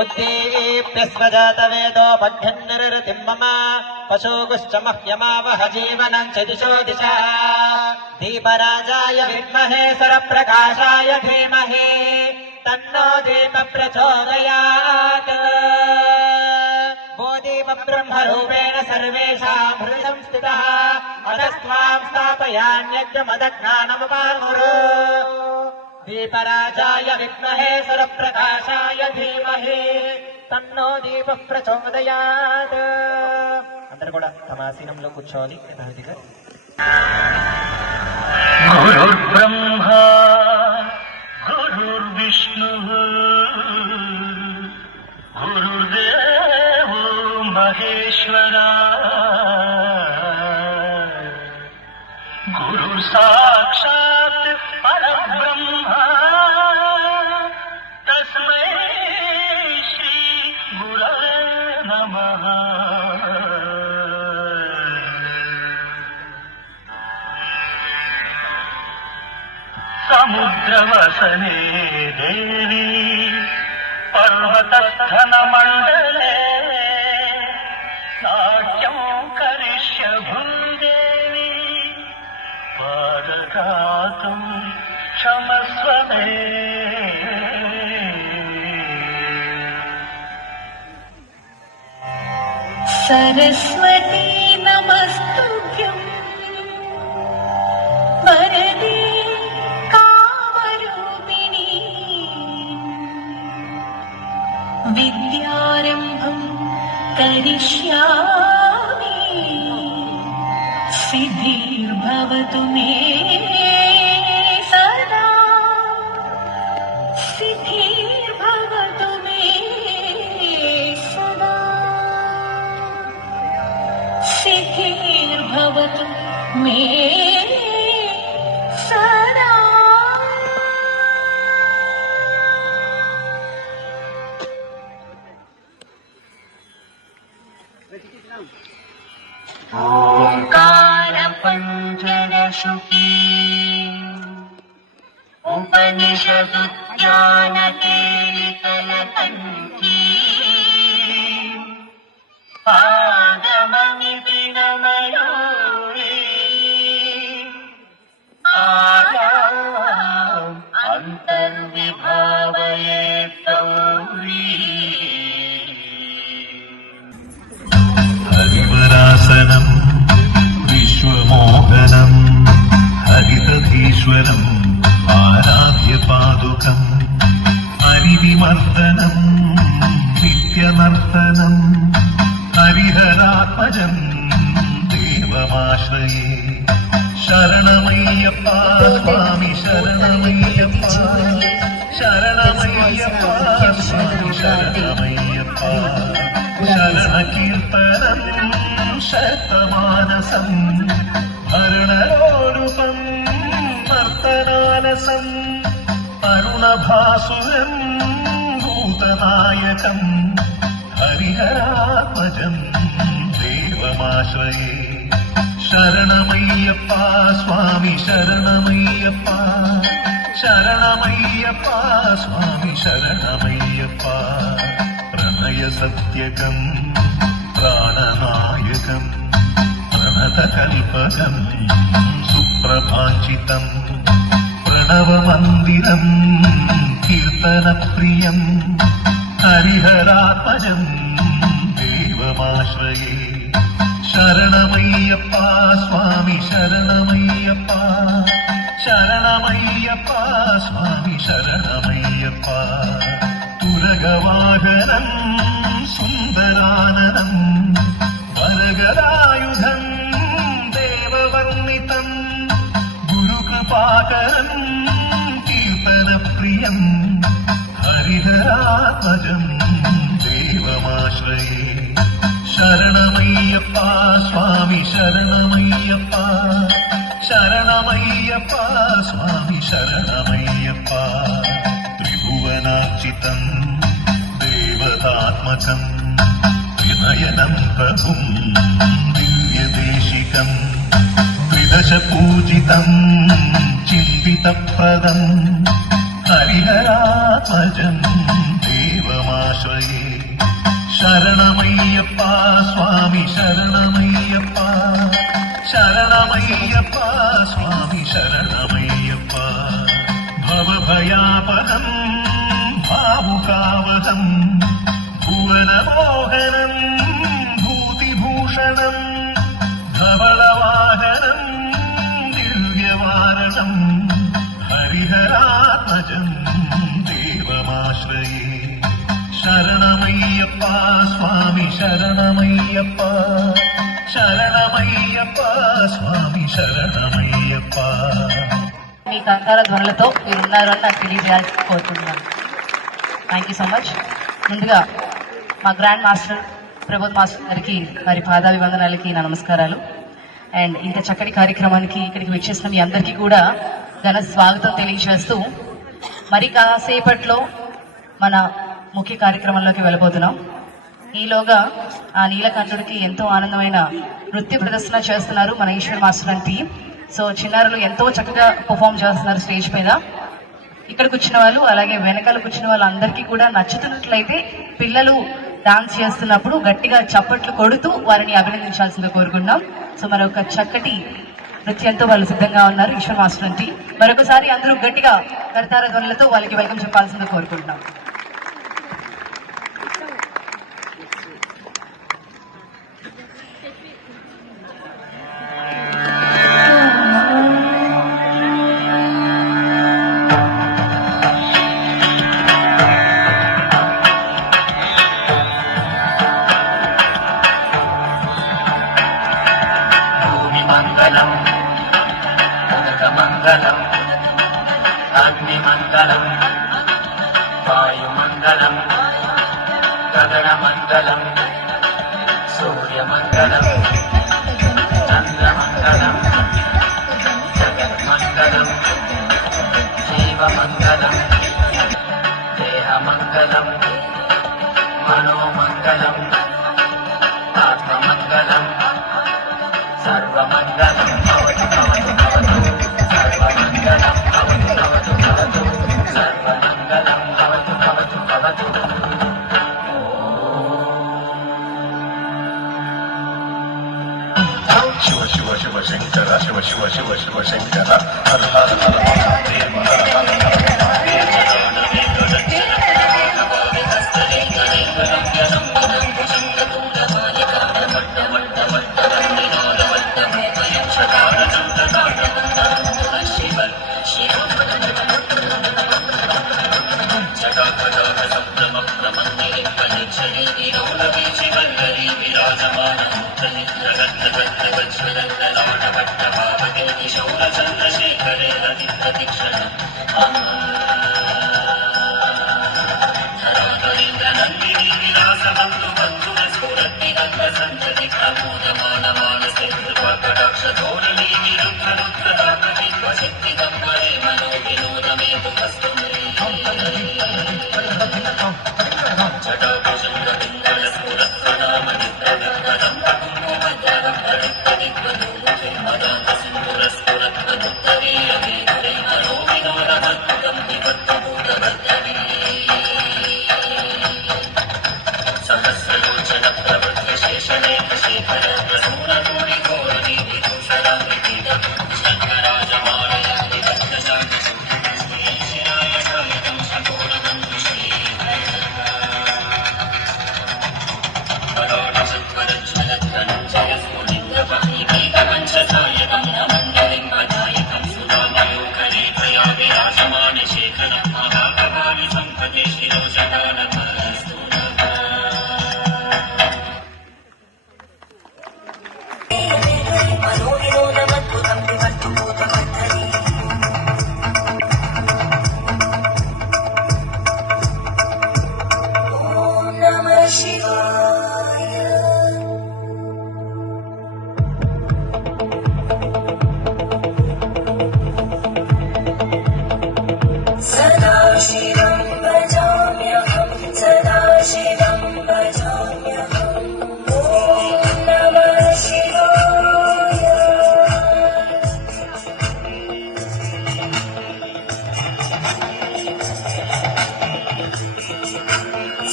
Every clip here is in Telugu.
उद्दीप्य स्वजातवेदो भग्यन्निरृतिं मम पशुगुश्च मह्यमावह जीवनं च दिशो दिशा दीपराजाय विद्महे सरप्रकाशाय धीमहि तन्नो दीप प्रचोदयात् बोधीप ब्रह्मरूपेण सर्वेषां हृदयं स्थितः अधस्त्वां स्थापयान्यज्ञमदज्ञानमुपाकुरु दीपराजाय विद्महे सरप्रकाशाय धीमहि तन्नो दीप प्रचोदयात् అందరూ కూడా తమ ఆసీనంలో కూర్చోవాలి యథావిధిగా గురుర్బ్రహ్మా గురుర్విష్ణుః గురుర్దేవో మహేశ్వరా గురుర్ సాక్షాత్ పరబ్రహ్మ తస్మై శ్రీ గురవే నమః समुद्रवसने देवी पर्वतस्थनमण्डले नाट्यं करिष्य भूदेवी पादघातुं क्षमस्व मे सरस्वती नमस्तुभ्यं वरदे विद्यारम्भं करिष्यामि सिद्धिर्भवतु मे सदा सिद्धिर्भवतु मे सदा सिद्धिर्भवतु मे सदा ओंकार पंचदशुकी उपनिषदुद्यान केलिकलकंठी आगममिति नमयोरी आयाम् अंतर्विभावये गौरी हरिवरासनम् विश्वमोहनम् हरितधीश्वरम् आराध्य पादुकम् हरिविमर्दनम् नित्यनर्तनम् हरिहरात्मजम् देवमाश्रये शरणमय्यप्पा स्वामी शरणमय्यप्पा शरणमय्यप्पा स्वामी शरणमय्यप्पा शरणकीर्तनम् शतमानसम् हरणरोरुपम् नर्तनालसम् अरुणभासुरम् भूतनायकम् हरिहरात्मजम् देवमाश्रये शरणमय्यप्पा स्वामी शरणमय्यप्पा शरणमय्यप्पा स्वामी शरणमय्यप्पा प्रणय सत्यकम् प्राणनायकम् प्रणतकल्पकम् सुप्रभाञ्चितम् प्रणवमन्दिरम् कीर्तनप्रियम् हरिहरात्मजम् देवमाश्रये शरणमय्यप्पा स्वामी शरणमय्यप्पा शरणमय्यप्पा स्वामी शरणमय्यप्पा तुरगवाहनम् सुन्दराननम् वरगदायुधम् देववर्णितम् गुरुकृपाकरम् कीर्तनप्रियम् हरिहरात्मजम् देवमाश्रये शरणमय्यप्पा स्वामी शरणमय्यप्पा शरणमय्यप्पा स्वामी शरणमय्यप्पा त्रिभुवनार्चितम् देवतात्मकम् त्रिनयनम् प्रभुम् दिव्यदेशिकम् त्रिदश पूजितम् चिन्तितप्रदम् हरिहरात्मजम् देवमा దేవమాశ్రయే శరణమయ్యప్ప స్వామి శరణమయ్యప్ప శరణమయ్యప్ప స్వామి శరణమయ్యప్ప భవభయాపహం భావుకావహం భువనమోహనం భూతిభూషణం ధవళవాహనం దివ్యవారణం హరిహరాత్మజం దేవమాశ్రయే శరణమయ్యప్ప స్వామి శరణమయ్యప్ప శరణమయ్యప్ప స్వామి శరణమయ్యప్ప. మీ కంకాల ధ్వనులతో మీరున్నారని నాకు తెలియజేయాలని కోరుకుంటున్నాను. Thank you so much. ముందుగా మా గ్రాండ్ మాస్టర్ ప్రబోధ్ మాస్టర్ గారికి వారి పాదాభివందనాలకి నా నమస్కారాలు. అండ్ ఇంత చక్కటి కార్యక్రమానికి ఇక్కడికి వచ్చేసిన మీ అందరికీ కూడా ఘన స్వాగతం తెలియజేస్తూ మరి కాసేపట్లో మన ముఖ్య కార్యక్రమంలోకి వెళ్ళబోతున్నాం. ఈలోగా ఆ నీలకంఠుడికి ఎంతో ఆనందమైన నృత్య ప్రదర్శన చేస్తున్నారు మన Ishwar master and team. So చిన్నారులు ఎంతో చక్కగా పర్ఫామ్ చేస్తున్నారు స్టేజ్ మీద. ఇక్కడ కూర్చున్న వాళ్ళు అలాగే వెనకాల కూర్చున్న వాళ్ళందరికీ కూడా నచ్చుతున్నట్లయితే పిల్లలు డాన్స్ చేస్తున్నప్పుడు గట్టిగా చప్పట్లు కొడుతూ వారిని అభినందించాల్సిందిగా కోరుకుంటున్నాం. సో మరొక చక్కటి నృత్యంతో వాళ్ళు సిద్ధంగా ఉన్నారు ఈశ్వర్ మాస్టర్ అండ్ టీం. మరొకసారి అందరూ గట్టిగా కరతార ధ్వనులతో వాళ్ళకి వెల్కమ్ చెప్పాల్సిందిగా కోరుకుంటున్నాం. మంగళం ఉదకమంగళం అగ్నిమంగళం వాయుమంగళం గగనమంగళం సూర్యమంగళం చంద్రమంగళం జగన్మంగళం జీవమంగళం దేహమంగళం మనోమంగళం ఆత్మమంగళం సర్వమంగళం భవతు భవతు భవతు సర్వమంగళం భవతు భవతు భవతు సర్వమంగళం భవతు భవతు భవతు. శివ శివ శివ శంకర శివ శివ శివ శివ శంకర హర హర హర మహాదేవ హర హర హర మహాదేవ.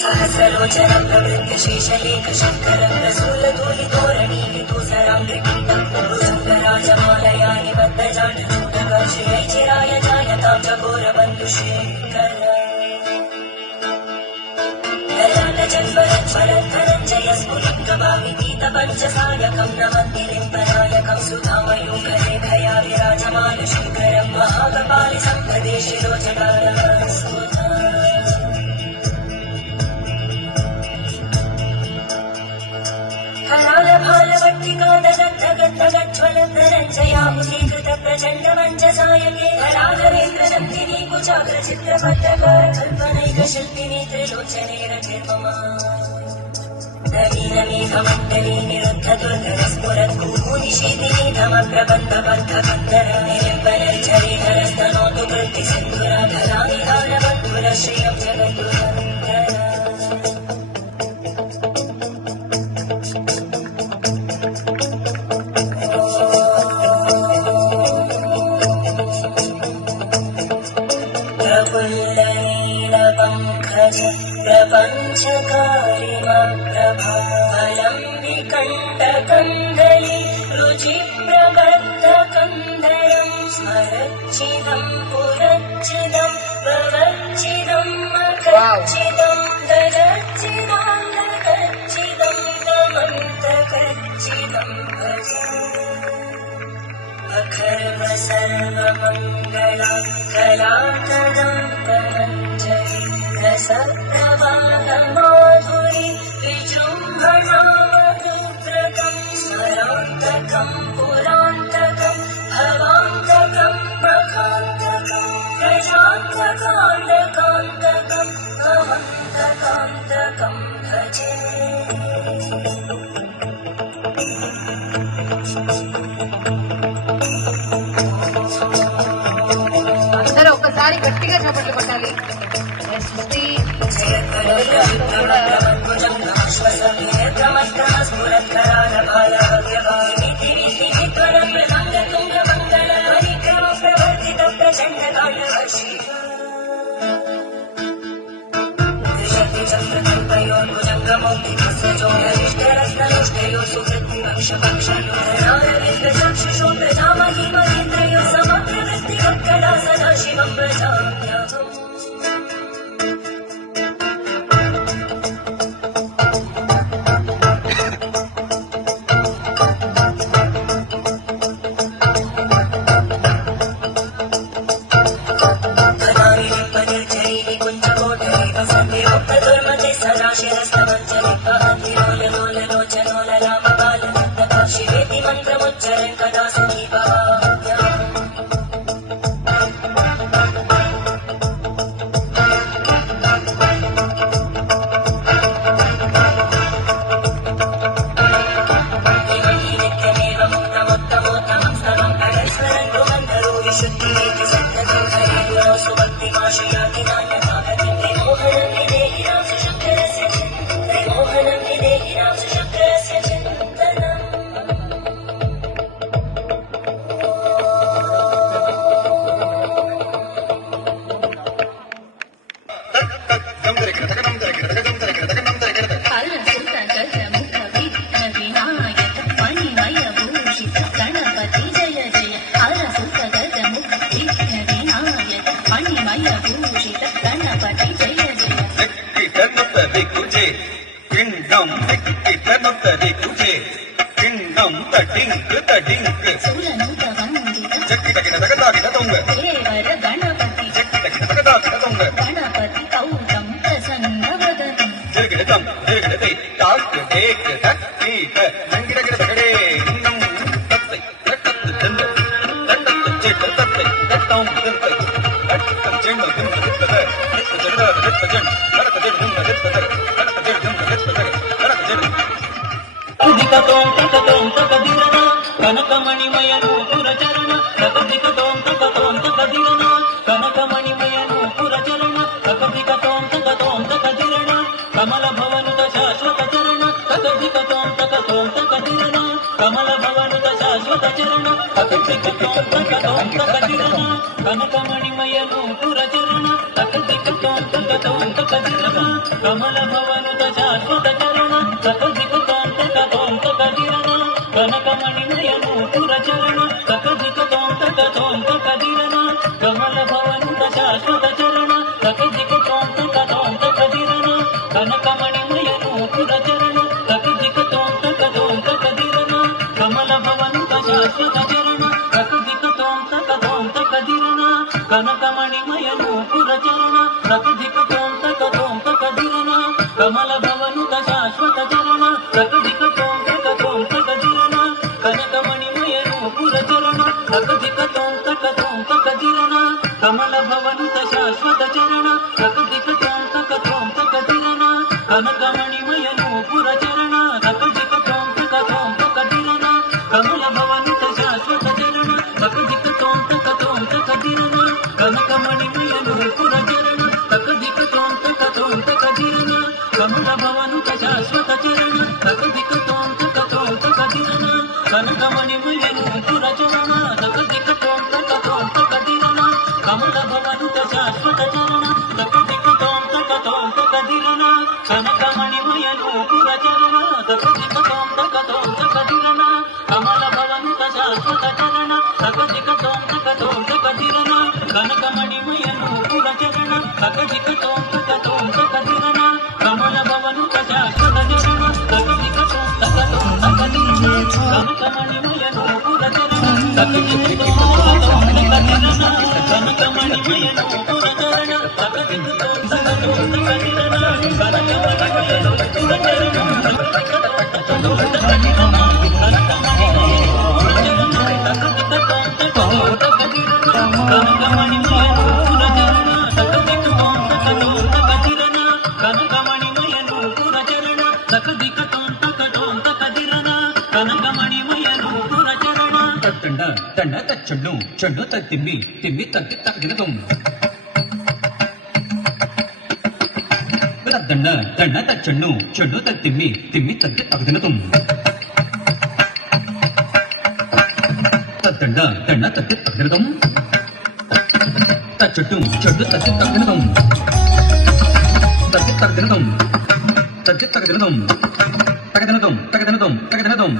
सहस्रलोचनं प्रवृत्य शेषलेखशङ्करं रसूलधूलितोरणि विदूसराङ्गिकीटं भुजङ्गराजमालया निबद्धजाण्डचूडकर्षियै चिराय जायतां चकोरबन्धुशेखर जन्मरज्वलद्धनञ्जय स्फुलिङ्गभावितीतपञ्चसायकं नमन्दिलिम्बनायकं सुधामयूखलेखया विराजमान शङ्करं महाकपालि सम्पदे शिरोजगारस्फुटा कलालभालवट्टिकादगद्धगद्धगज्ज्वलद्धनञ्जयामुखीकृत प्रचण्डमञ्चसायके कलाधरेन्द्रनन्दिनी कुचाग्रचित्रपत्रकार कल्पनैकशिल्पिनी त्रिलोचने रचिर्ममा नवीनमेघमण्डली निरुद्धदुर्धरस्फुरद्भूनिशीतिनी धमप्रबन्धबद्धकन्दर निलिम्बनर्चरीधरस्तनोतु कृत्तिसिन्धुराधरानिधानबन्धुरश्रियं जगद्गुरुवन्दर प्रपञ्चकारिमप्रभावलम्बिकण्ठकन्दली रुचिप्रबद्धकन्दरं स्मरच्चिदं पुरच्चिदं प्रवच्चिदं मकच्चिदं दगच्चिदान्तकच्चिदं दमन्तकच्चिदं भज अखर्व सर्वमङ्गला कलाकदम्बमञ्जरी रसप्रवाहमाधुरी विजृम्भणामरुद्रकं स्मरान्तकं पुरान्तकं भवान्तकं मखान्तकं प्रजान्तकान्तकान्तकं भवन्तकान्तकं भजे అందరూ ఒక్కసారి గట్టిగా చప్పట్లు కొట్టాలి. चक्रकल्पयोर्भुजङ्गमौक्तिकस्रजोहरिष्ठरस्तनुष्ठयो सुवृत्तिपक्षपक्षयोधरारविन्द्रचक्षुषो प्रजामहीमहीन्द्रयो समप्रवृत्तिकला सदाशिवं प्रजाम्यहम् शिवेति मन्त्रमुच्चरन् कदा सखीभा नित्यमेव मुक्तमुत्तमोत्तमं सर्वं परस्परं कुमन्धरो विशुद्धिरेति सन्ततं हरिगुणौ सुभक्तिमाशयाति नान्यतागतिं विमोहनं विदेहि राम सुशुक्रस्य विमोहनं विदेहि राम सुशुक्रस्य चिन्तनम् गणपति कौतं प्रसन्नवदनं కనకమణిమయ నూపుర చరణ ప్రకృతికతోం తకతోం తకదిరణ కనకమణిమయ నూపుర చరణ ప్రకృతికతోం తకతోం తకదిరణ కమల భవనుత శాశ్వత చరణ ప్రకృతికతోం తకతోం తకదిరణ కమల భవనుత శాశ్వత చరణ ప్రకృతికతోం తకతోం తకదిరణ కనకమణిమయ నూపుర చరణ ప్రకృతికతోం తకతోం తకదిరణ కమల భవనుత శాశ్వత చరణ సకదిక తోంతక తోంతక దిరణ కనకమణిమయ నూపుర చరణ సకదిక తోంతక తోంతక దిరణ కమల భవనుత శాశ్వత చరణ సకదిక తోంతక తోంతక దిరణ కనకమణిమయ నూపుర చరణ సకదిక తోంతక తోంతక దిరణ కమల భవనుత శాశ్వత చరణ సకదిక తోంతక తోంతక దిరణ కనకమణిమయ నూపుర చరణ సకదిక తోంతక తోంతక దిరణ కమల భవనుత శాశ్వత చరణ సకదిక తోంతక తోంతక దిరణ కనకమణిమయ నూపుర చరణ సకదిక తోంతక తోంతక దిరణ కమల భవనుత శాశ్వత చరణ సకదిక తోంతక తోంతక దిరణ కనకమణిమయ నూపుర చరణ సకదిక తోంతక తోంతక దిరణ కమల భవనుత శాశ్వత చరణ సకదిక తోంతక తోంతక దిరణ కనకమణిమయ నూపుర చరణ సకదిక తోంతక తోంతక దిరణ కమల భవనుత శాశ్వత చరణ సకదిక తోంతక తోంతక దిరణ కనకమణిమయ నూపుర చరణ సకదిక తోంతక తోంతక దిరణ కమల భవనుత శాశ్వత చరణ సకదిక తోంతక తోంతక దిరణ కనకమణిమయ నూపుర చరణ సకదిక తోంతక తోంతక దిరణ కమల భవనుత శాశ్వత చరణ సకదిక తోంతక తోంతక దిరణ కనకమణిమయ నూపుర చరణ సకదిక తోంతక తోంతక దిరణ కమల భవనుత శాశ్వత చరణ సకదిక తోంతక తోంతక దిరణ కనకమణిమయ నూపుర చరణ సకదిక తోంతక తోంతక దిరణ కనకమణిమయ నూపుర చరణ సకదిక తోంతక తోంతక దిరణ కనకమణిమయ నూపుర చరణ సకదిక తోంతక తోంతక దిరణ కనకమణిమయ నూపుర చరణ సకదిక తోంతక తోంతక దిరణ కనకమణిమయ నూపుర చరణ సకదిక తోంతక తోంతక దిరణ కనకమణిమయ నూపుర చరణ సకదిక తోంతక తోంతక దిరణ కనకమణిమయ నూపుర చరణ తట్టండ తండ తచ్చండు చెండు తిమ్మి తిమ్మి తత్తి తగ్గినతం దండ దండ తచ్చండు చెండు తిమ్మి తిమ్మి తత్తి తగ్గినతం తట్టండ దండ తత్తి తగ్గినతం తచ్చట్టు చెండు తత్తి తగ్గినతం తత్తి తగ్గినతం తత్తి తగ్గినతం తగదనతం తగదనతం తగదనతం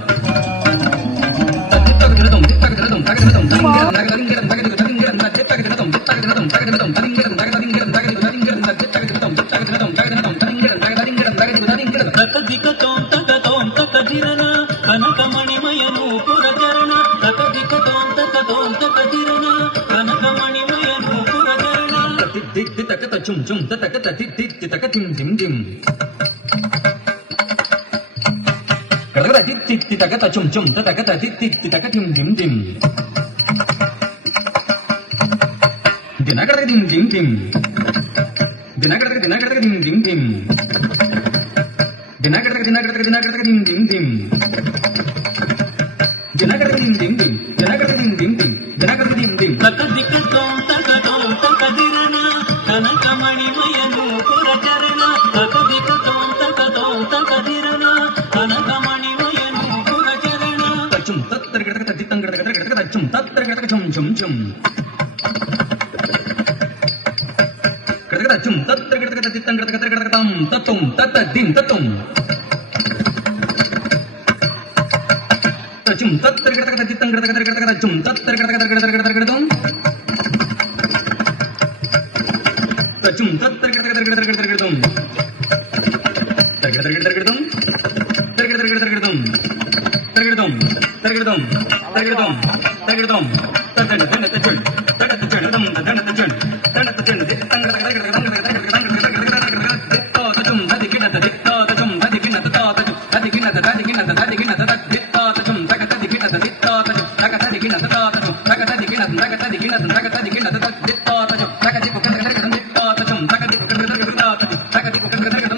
సకదిక తోంతక తోంతక దిరణ కనకమణిమయ నూపుర చరణ సకదిక తోంతక తోంతక దిరణ కనకమణిమయ నూపుర చరణ తిత్తి తక తచుం చుం తక తిత్తి తక తిం తిం తిం కడగడ తిత్తి తక తచుం చుం తక తిత్తి తక తిం తిం తిం దినగడ దిం దిం దిం దినగడ దిం దిం దిం దినగడ దిం దిం దిం దినగడ దిం దిం దిం దినగడ దిం దిం దిం దినగడ దిం దిం సకదిక తోంతక తోంతక దిరణ కనకమణిమయ నూపుర చరణ సకదిక తోంతక తోంతక దిరణ కనకమణిమయ నూపుర చరణ తచుం తత్తరగడ తత్తితంగడ తచుం తత్తరగడ చుం చుం చుం కడగడ చుం తత్తరగడ తత్తితంగడ తతం తతం తత్త దిం తతం తచుం తత్తరగడ తత్తితంగడ తచుం తత్తరగడ తతం తచుం తత్తరగడ తతం తరగడం తరగడం తరగడం తరగడం తరగడం తరగడం తగడ దండ తచం తగడ తచం దండ తచం దండ తచం తంగడ తగడ తచం దదికిన తచం దదికిన తచం దదికిన దదికిన దదికిన తచం తగ దదికిన తచం తగ దదికిన తచం తగ దదికిన తగ దదికిన తగ దదికిన తచం తగ దికు కడగడ తచం తగ దికు కడగడ తగ దికు కడగడ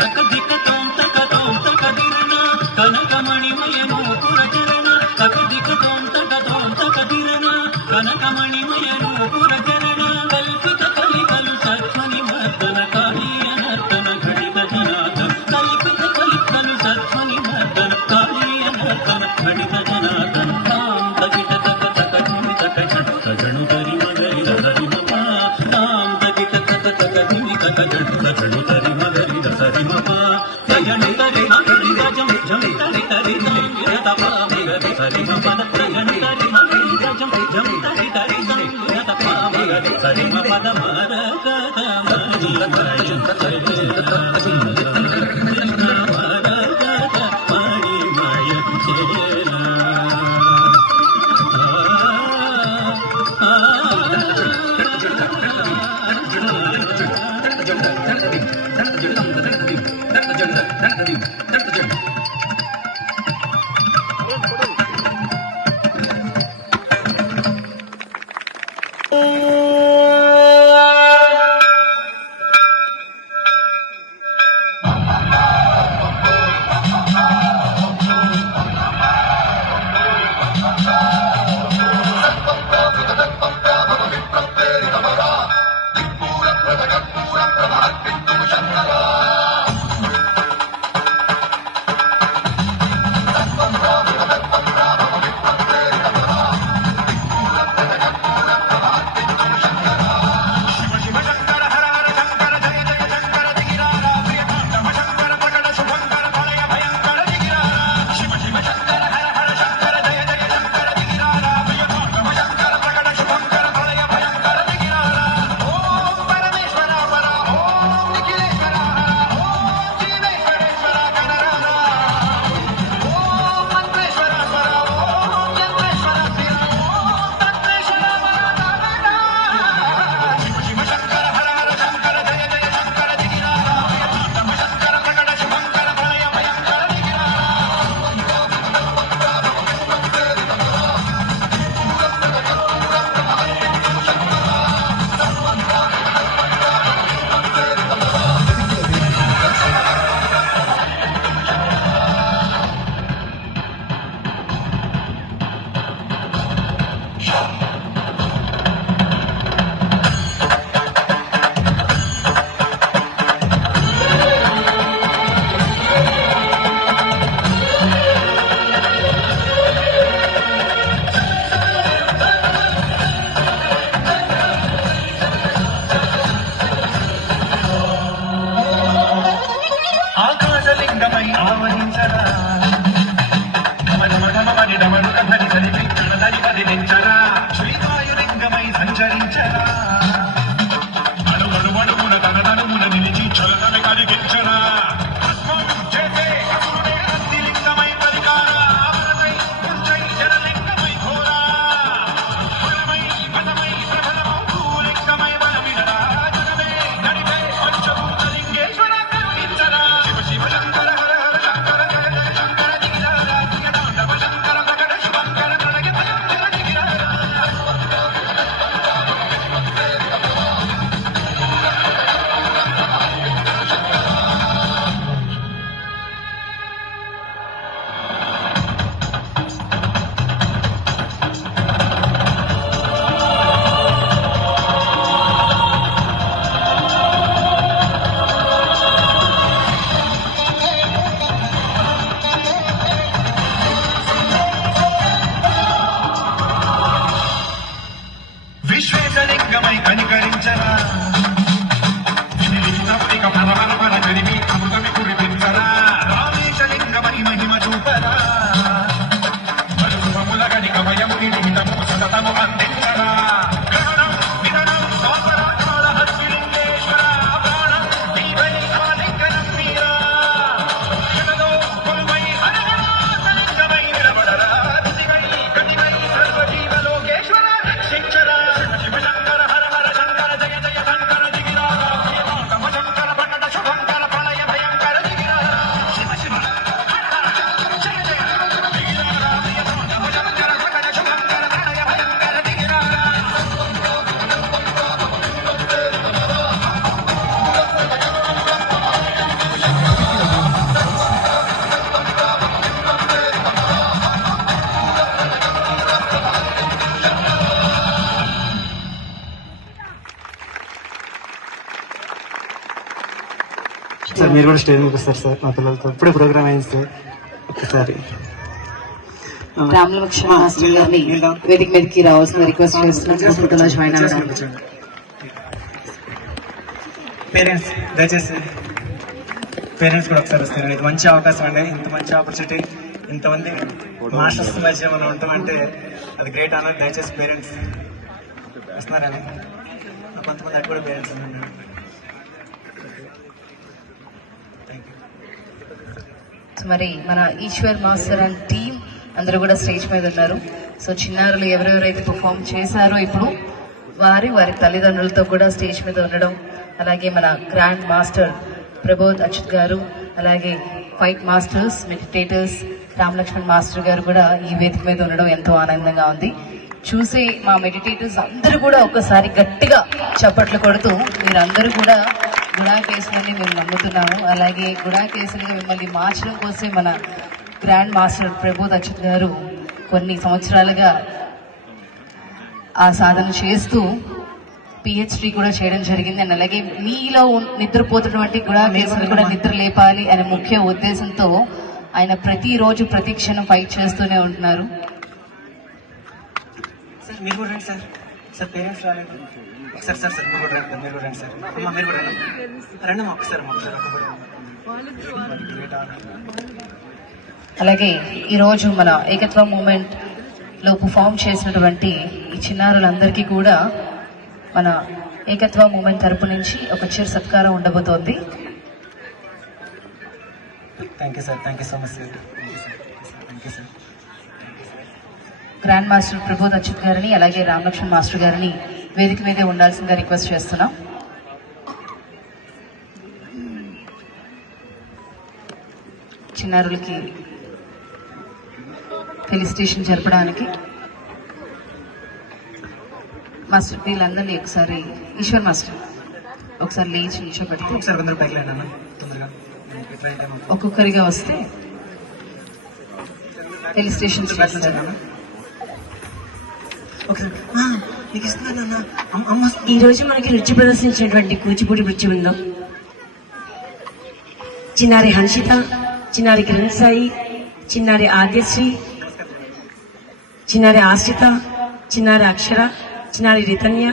సకదిక తోంతక తోంతక దిరణ కనకమణిమయ నూపుర చరణ సకదిక తోంతక తోంతక తగడు తరి మదరి దసరి మప తగని తరి మదరి గజం జమి తరి తరి సంగిర తప మగరి సరి మప తగని తరి మదరి గజం జమి తరి తరి సంగిర తప మగరి సరి మప మర కథ మణి మయ ఆకాశలింగమై ఆవహించరా ఢమఢమఢమని డమరుక ధ్వని కలిపి కణదరి కదిలించరా శ్రీవాయులింగమై సంచరించరా అడుగడుగడుగున తనదనుమున నిలిచి చలనని కలిగించరా చేసే అసురుడే అగ్నిలింగమై పలికారా అమరమై ముంచై జనలింగమై ఘోరా బలమై బలమై ప్రబలమౌ భూలింగమై బలమిడరా జనమే నడిపే పంచభూతలింగేశ్వర కరుణించరా శివ శివ శంకర హర హర శంకర జయ జయ శంకర దిగిరారా దిగదాండవ శంకర ప్రకట శుభంకర ప్రళయ భయంకర దిగిరారా విశ్వేశలింగమై కనికరించరా వినిలింగమిక పరమర పర జరిమి అమృతమి కురిపించరా రామేశలింగమై మహిమ చూపరా మరుసుమముల గని కమయముని నిమితము సతతము అందించరా గ్రహణం విధనం సాపరాకాల హస్తిలింగేశ్వర ప్రాణం దీవై ఆలింగనం మీరా జగదో కొలువై హరహరాలింగమై నిలబడరా దిశగై గతిగై సర్వజీవలోకేశ్వర రక్షించరా శివ శంకర హర హర శంకర జయ జయ శంకర దిగిరారా తమ శంకర ప్రకట శుభంకర ప్రళయ భయంకర దిగిరారా శివ శివ హర హర జయ జయ దిగిరారా తమ శంకర ప్రకట శుభంకర ప్రళయ భయంకర దిగిరారా సార్ మీరు కూడా స్టేజ్ మీద వస్తారు సార్ మా పిల్లలతో ఇప్పుడే ప్రోగ్రామ్ అయింది సార్ ఒకసారి రామలక్ష్మ మాస్టర్ గారిని వేదిక మీదకి రావాల్సిన రిక్వెస్ట్ చేస్తున్నాను. జాయిన్ అవ్వడానికి పేరెంట్స్ దయచేసి పేరెంట్స్ కూడా ఒకసారి వస్తారు. ఇది మంచి అవకాశం అండి, ఇంత మంచి ఆపర్చునిటీ, ఇంతమంది మాస్టర్స్ మధ్య మనం ఉంటాం అంటే అది గ్రేట్ ఆనర్. దయచేసి పేరెంట్స్ వస్తున్నారండి, కొంతమంది అటు కూడా పేరెంట్స్ ఉన్నారు. మరి మన ఈశ్వర్ మాస్టర్ అండ్ టీమ్ అందరూ కూడా స్టేజ్ మీద ఉన్నారు. సో చిన్నారులు ఎవరెవరైతే పర్ఫామ్ చేశారో ఇప్పుడు వారి తల్లిదండ్రులతో కూడా స్టేజ్ మీద ఉండడం, అలాగే మన గ్రాండ్ మాస్టర్ ప్రబోధ్ అచ్యుత్ గారు, అలాగే fight masters meditators Ram Lakshman master గారు కూడా ఈ వేదిక మీద ఉండడం ఎంతో ఆనందంగా ఉంది. చూసే మా మెడిటేటర్స్ అందరూ కూడా ఒక్కసారి గట్టిగా చప్పట్లు కొడుతూ మీరందరూ కూడా గుణాకేసులని మేము నమ్ముతున్నాము. అలాగే గుణాకేసులుగా మిమ్మల్ని మార్చడం కోసమే మన గ్రాండ్ మాస్టర్ ప్రబోధ్ అచ్యుత్ గారు కొన్ని సంవత్సరాలుగా ఆ సాధన చేస్తూ పిహెచ్డి కూడా చేయడం జరిగింది. అండ్ అలాగే మీలో నిద్రపోతున్నటువంటి గుణాకేసులు కూడా నిద్ర లేపాలి అనే ముఖ్య ఉద్దేశంతో ఆయన ప్రతిరోజు ప్రతి క్షణం ఫైట్ చేస్తూనే ఉంటున్నారు. సార్ మీరు కూడా రండి సార్. సార్ పేరెంట్స్ రాలేదు సార్. సార్ సార్ మీరు కూడా రండి, మీరు కూడా రండి సార్. అమ్మ మీరు కూడా రండి, రండి అమ్మా ఒకసారి. అలాగే ఈరోజు మన ఏకత్వ మూమెంట్ లో పర్ఫామ్ చేసినటువంటి ఈ చిన్నారులందరికీ కూడా మన ఏకత్వ మూమెంట్ తరపు నుంచి ఒక చిరు సత్కారం ఉండబోతోంది. Thank you sir, thank you so much sir. Thank you sir. Grand master Prabodh Achyut గారిని అలాగే రామ్ లక్ష్మణ్ మాస్టర్ గారిని వేదిక మీదే ఉండాల్సిందిగా రిక్వెస్ట్ చేస్తున్నాం. చిన్నారులకి ఫెలిసిటేషన్ జరపడానికి మాస్టర్ వీళ్ళందరినీ ఒకసారి ఈశ్వర్ మాస్టర్ ఒకసారి లేచి నిల్చోబెట్టి ఒకసారి అందరూ పైకి లేండి అన్న తొందరగా. ఒక్కొక్కరిగా వస్తే ఫెలిసిటేషన్స్ చేస్తారు. ఈ రోజు మనకి నృత్య ప్రదర్శించినటువంటి కూచిపూడి నృత్య బృందం చిన్నారి హన్షిత, చిన్నారి కిరణ్ సాయి, చిన్నారి ఆద్యశ్రీ, చిన్నారి ఆశ్రిత, చిన్నారి అక్షర, చిన్నారి రితన్య,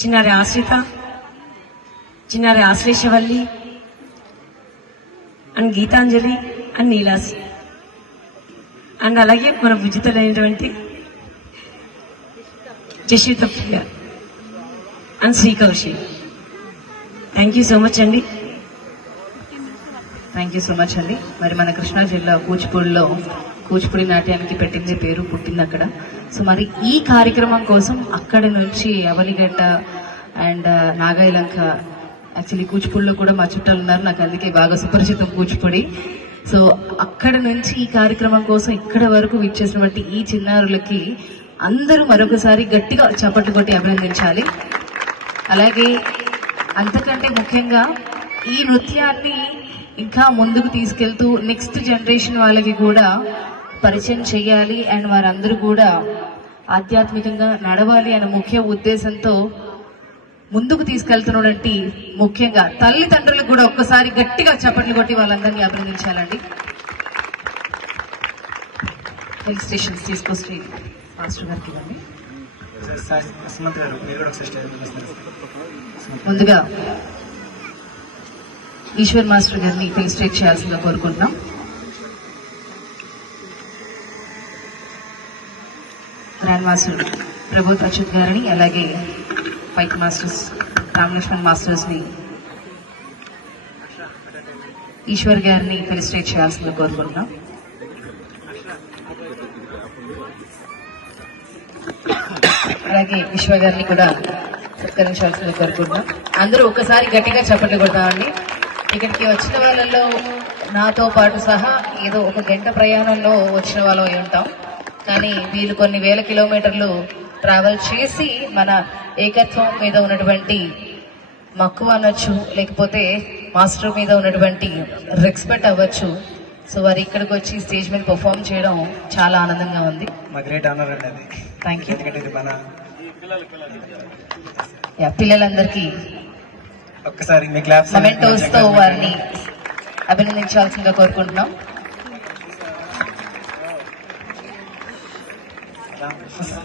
చిన్నారి ఆశ్రిత, చిన్నారి Ashleshavalli and Geethanjali and Neelasi and అలాగే మన భుజితలైనటువంటి Jashwitha Priya and Srikaushi. Thank you so much అండి. థ్యాంక్ యూ సో మచ్ అండి. మరి మన కృష్ణా జిల్లా కూచిపూడిలో కూచిపూడి నాట్యానికి పెట్టింది పేరు, పుట్టింది అక్కడ. సో మరి ఈ కార్యక్రమం కోసం అక్కడి నుంచి అవలిగడ్డ అండ్ నాగాయలంక, యాక్చువల్లీ కూచిపూడిలో కూడా మా చుట్టాలు ఉన్నారు, నాకు అందుకే బాగా సుపరిచితం కూచిపూడి. సో అక్కడ నుంచి ఈ కార్యక్రమం కోసం ఇక్కడ వరకు విచ్చేసినటువంటి ఈ చిన్నారులకి అందరూ మరొకసారి గట్టిగా చప్పట్లు కొట్టి అభినందించాలి. అలాగే అంతకంటే ముఖ్యంగా ఈ నృత్యాన్ని ఇంకా ముందుకు తీసుకెళ్తూ నెక్స్ట్ జనరేషన్ వాళ్ళకి కూడా పరిచయం చేయాలి అండ్ వారందరూ కూడా ఆధ్యాత్మికంగా నడవాలి అనే ముఖ్య ఉద్దేశంతో ముందుకు తీసుకెళ్తున్నటువంటి ముఖ్యంగా తల్లిదండ్రులకు కూడా ఒక్కసారి గట్టిగా చప్పట్లు కొట్టి వాళ్ళందరినీ అభినందించాలండి. హిల్ స్టేషన్స్ తీసుకొచ్చి మాస్టర్ గారికి ఇవ్వండి. సుమంత్ గారు మీరు కూడా ఒకసారి స్టేజ్ మీద వస్తారు. ముందుగా ఈశ్వర్ మాస్టర్ గారిని ఫెలిసిటేట్ చేయాల్సిందిగా కోరుకుంటున్నాం. గ్రాండ్ మాస్టర్ ప్రబోధ్ అచ్యుత్ గారిని అలాగే fight masters Ram Lakshman masters ని ఈశ్వర్ గారిని ఫెలిసిటేట్ చేయాల్సిందిగా కోరుకుంటున్నాం. అలాగే ఈశ్వర్ గారిని కూడా సత్కరించాల్సిందిగా కోరుకుంటున్నాం. అందరూ ఒకసారి గట్టిగా చప్పట్లు కొడతామండి. ఇక్కడికి వచ్చిన వాళ్ళలో నాతో పాటు సహా ఏదో ఒక గంట ప్రయాణంలో వచ్చిన వాళ్ళం అయి ఉంటాం. కానీ వీళ్ళు కొన్ని వేల కిలోమీటర్లు ట్రావెల్ చేసి మన ఏకత్వం మీద ఉన్నటువంటి మక్కువ అనొచ్చు, లేకపోతే మాస్టర్ మీద ఉన్నటువంటి రెస్పెక్ట్ అవ్వచ్చు. సో వారు ఇక్కడికి వచ్చి స్టేజ్ మీద పర్ఫామ్ చేయడం చాలా ఆనందంగా ఉంది. మా గ్రేట్ ఆనర్ అండి అది. Thank you. ఎందుకంటే ఇది మన పిల్లలందరికీ ఒక్కసారి మీ క్లాప్స్ మొమెంటోస్ తో వారిని అభినందించాల్సిందిగా కోరుకుంటున్నాం.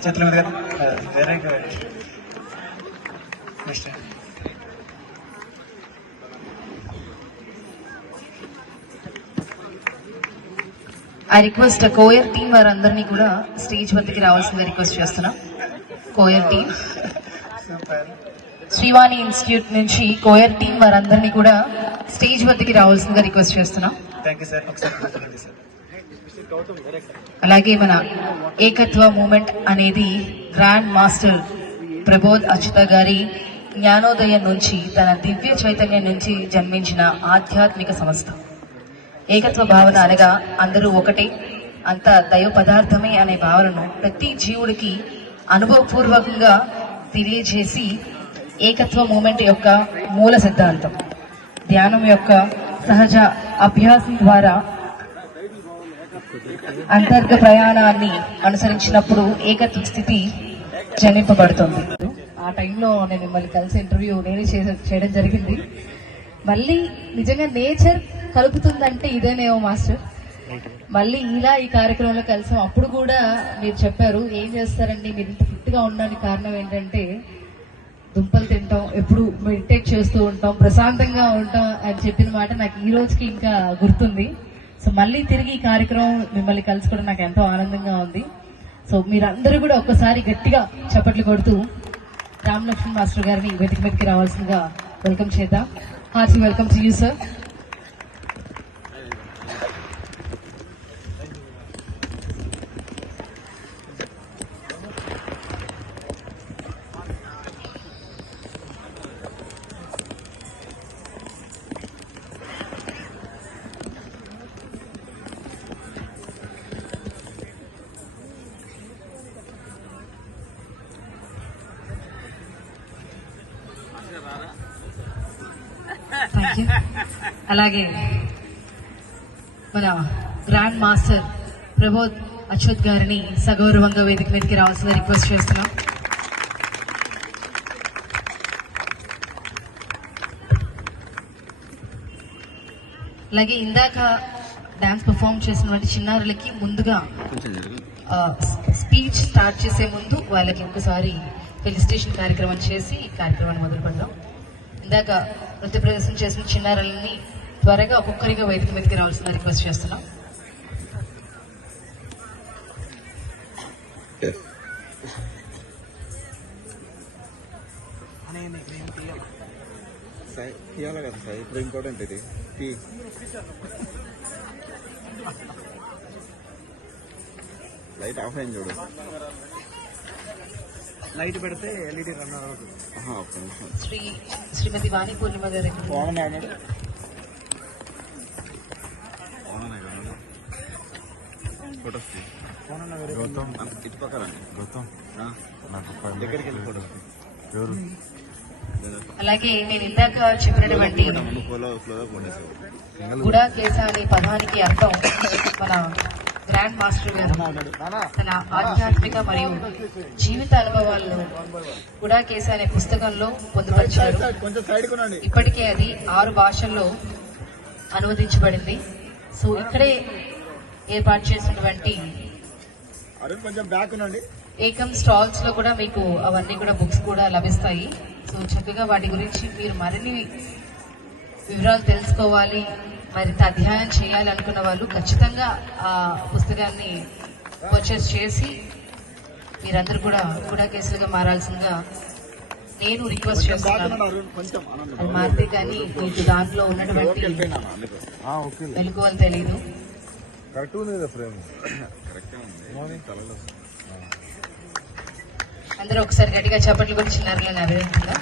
చేతుల మీద very good. Next I request coir team వారందరినీ కూడా స్టేజ్ వద్దకి రావాల్సిందిగా రిక్వెస్ట్ చేస్తున్నాం. కోయర్ టీం, శ్రీవాణి ఇన్స్టిట్యూట్ నుంచి కోయర్ టీం వారందరినీ కూడా స్టేజ్ వద్దకి రావాల్సిందిగా రిక్వెస్ట్ చేస్తున్నాం. Thank you sir. ఒకసారి కూర్చోండి సార్. అలాగే మన ఏకత్వ మూమెంట్ అనేది గ్రాండ్ మాస్టర్ ప్రబోధ్ అచ్యుత గారి జ్ఞానోదయం నుంచి, తన దివ్య చైతన్యం నుంచి జన్మించిన ఆధ్యాత్మిక సంస్థ. ఏకత్వ భావన అనగా అందరూ ఒకటే, అంత దైవ పదార్థమే అనే భావనను ప్రతి జీవుడికి అనుభవపూర్వకంగా తెలియజేసి ఏకత్వ మూమెంట్ యొక్క మూల సిద్ధాంతం. ధ్యానం యొక్క సహజ అభ్యాసం ద్వారా అంతర్గ ప్రయాణాన్ని అనుసరించినప్పుడు ఏకత్వ స్థితి జన్మింపబడుతుంది. ఆ టైంలో నేను మిమ్మల్ని కలిసి ఇంటర్వ్యూ నేనే చేయడం జరిగింది. మళ్ళీ నిజంగా నేచర్ కలుపుతుందంటే ఇదేనేమో మాస్టర్. మళ్ళీ ఇలా ఈ కార్యక్రమంలో కలిసాం. అప్పుడు కూడా మీరు చెప్పారు, ఏం చేస్తారండి మీరు ఇంత ఫిట్ గా ఉండడానికి కారణం ఏంటంటే దుంపలు తింటాం, ఎప్పుడు మెడిటేట్ చేస్తూ ఉంటాం, ప్రశాంతంగా ఉంటాం అని చెప్పిన మాట నాకు ఈ రోజుకి ఇంకా గుర్తుంది. సో మళ్ళీ తిరిగి ఈ కార్యక్రమం మిమ్మల్ని కలుసుకోవడం నాకు ఎంతో ఆనందంగా ఉంది. సో మీరందరూ కూడా ఒక్కసారి గట్టిగా చప్పట్లు కొడుతూ రామ్ లక్ష్మణ్ మాస్టర్ గారిని వేదిక మీదకి రావాల్సిందిగా వెల్కమ్ చేద్దాం. Hearty welcome to you sir. అలాగే మన గ్రాండ్ మాస్టర్ ప్రబోధ్ అచ్యుత్ గారిని సగౌరవంగా వేదిక మీదకి రావాల్సిందిగా రిక్వెస్ట్ చేస్తున్నాం. అలాగే ఇందాక డాన్స్ పర్ఫామ్ చేసినటువంటి చిన్నారులకి ముందుగా స్పీచ్ స్టార్ట్ చేసే ముందు వాళ్ళకి ఒకసారి ఫెలిసిటేషన్ కార్యక్రమం చేసి ఈ కార్యక్రమాన్ని మొదలు పెడదాం. ఇందాక నృత్య ప్రదర్శన చేసిన చిన్నారులని త్వరగా ఒక్కొక్కరిగా వేదిక మీదకి రావాల్సిన రిక్వెస్ట్ చేస్తున్నాం. ఇప్పుడు ఇంపార్టెంట్ ఇది లైట్ ఆఫ్ అయింది చూడు. లైట్ పెడితే ఎల్ఈడి రన్ అవ్వదు. శ్రీమతి వాణి పూర్ణిమ గారి ఇటు పక్కన దగ్గరికి వెళ్ళి ఫోటో. అలాగే నేను ఇందాక చెప్పినటువంటి గుడా కేస అనే పదానికి అర్థం మన గ్రాండ్ మాస్టర్ గారు తన ఆధ్యాత్మిక మరియు జీవిత అనుభవాలను గుడా కేస అనే పుస్తకంలో పొందుపరిచారు. ఇప్పటికే అది 6 భాషల్లో అనువదించబడింది. సో ఇక్కడే ఏర్పాటు చేసినటువంటి ఏకం స్టాల్స్ లో కూడా మీకు అవన్నీ కూడా బుక్స్ కూడా లభిస్తాయి. సో చక్కగా వాటి గురించి మీరు మరిన్ని వివరాలు తెలుసుకోవాలి, మరింత అధ్యయనం చేయాలి అనుకున్న వాళ్ళు ఖచ్చితంగా ఆ పుస్తకాన్ని పర్చేస్ చేసి మీరందరూ కూడా కేసులుగా మారాల్సిందిగా నేను రిక్వెస్ట్ చేస్తున్నాను. అది మారితే కానీ మీకు దాంట్లో ఉన్నటువంటి మెలకువలు తెలీదు. అందరూ ఒకసారి గట్టిగా చప్పట్లు కూడా చిన్నారులను అభినందించారు.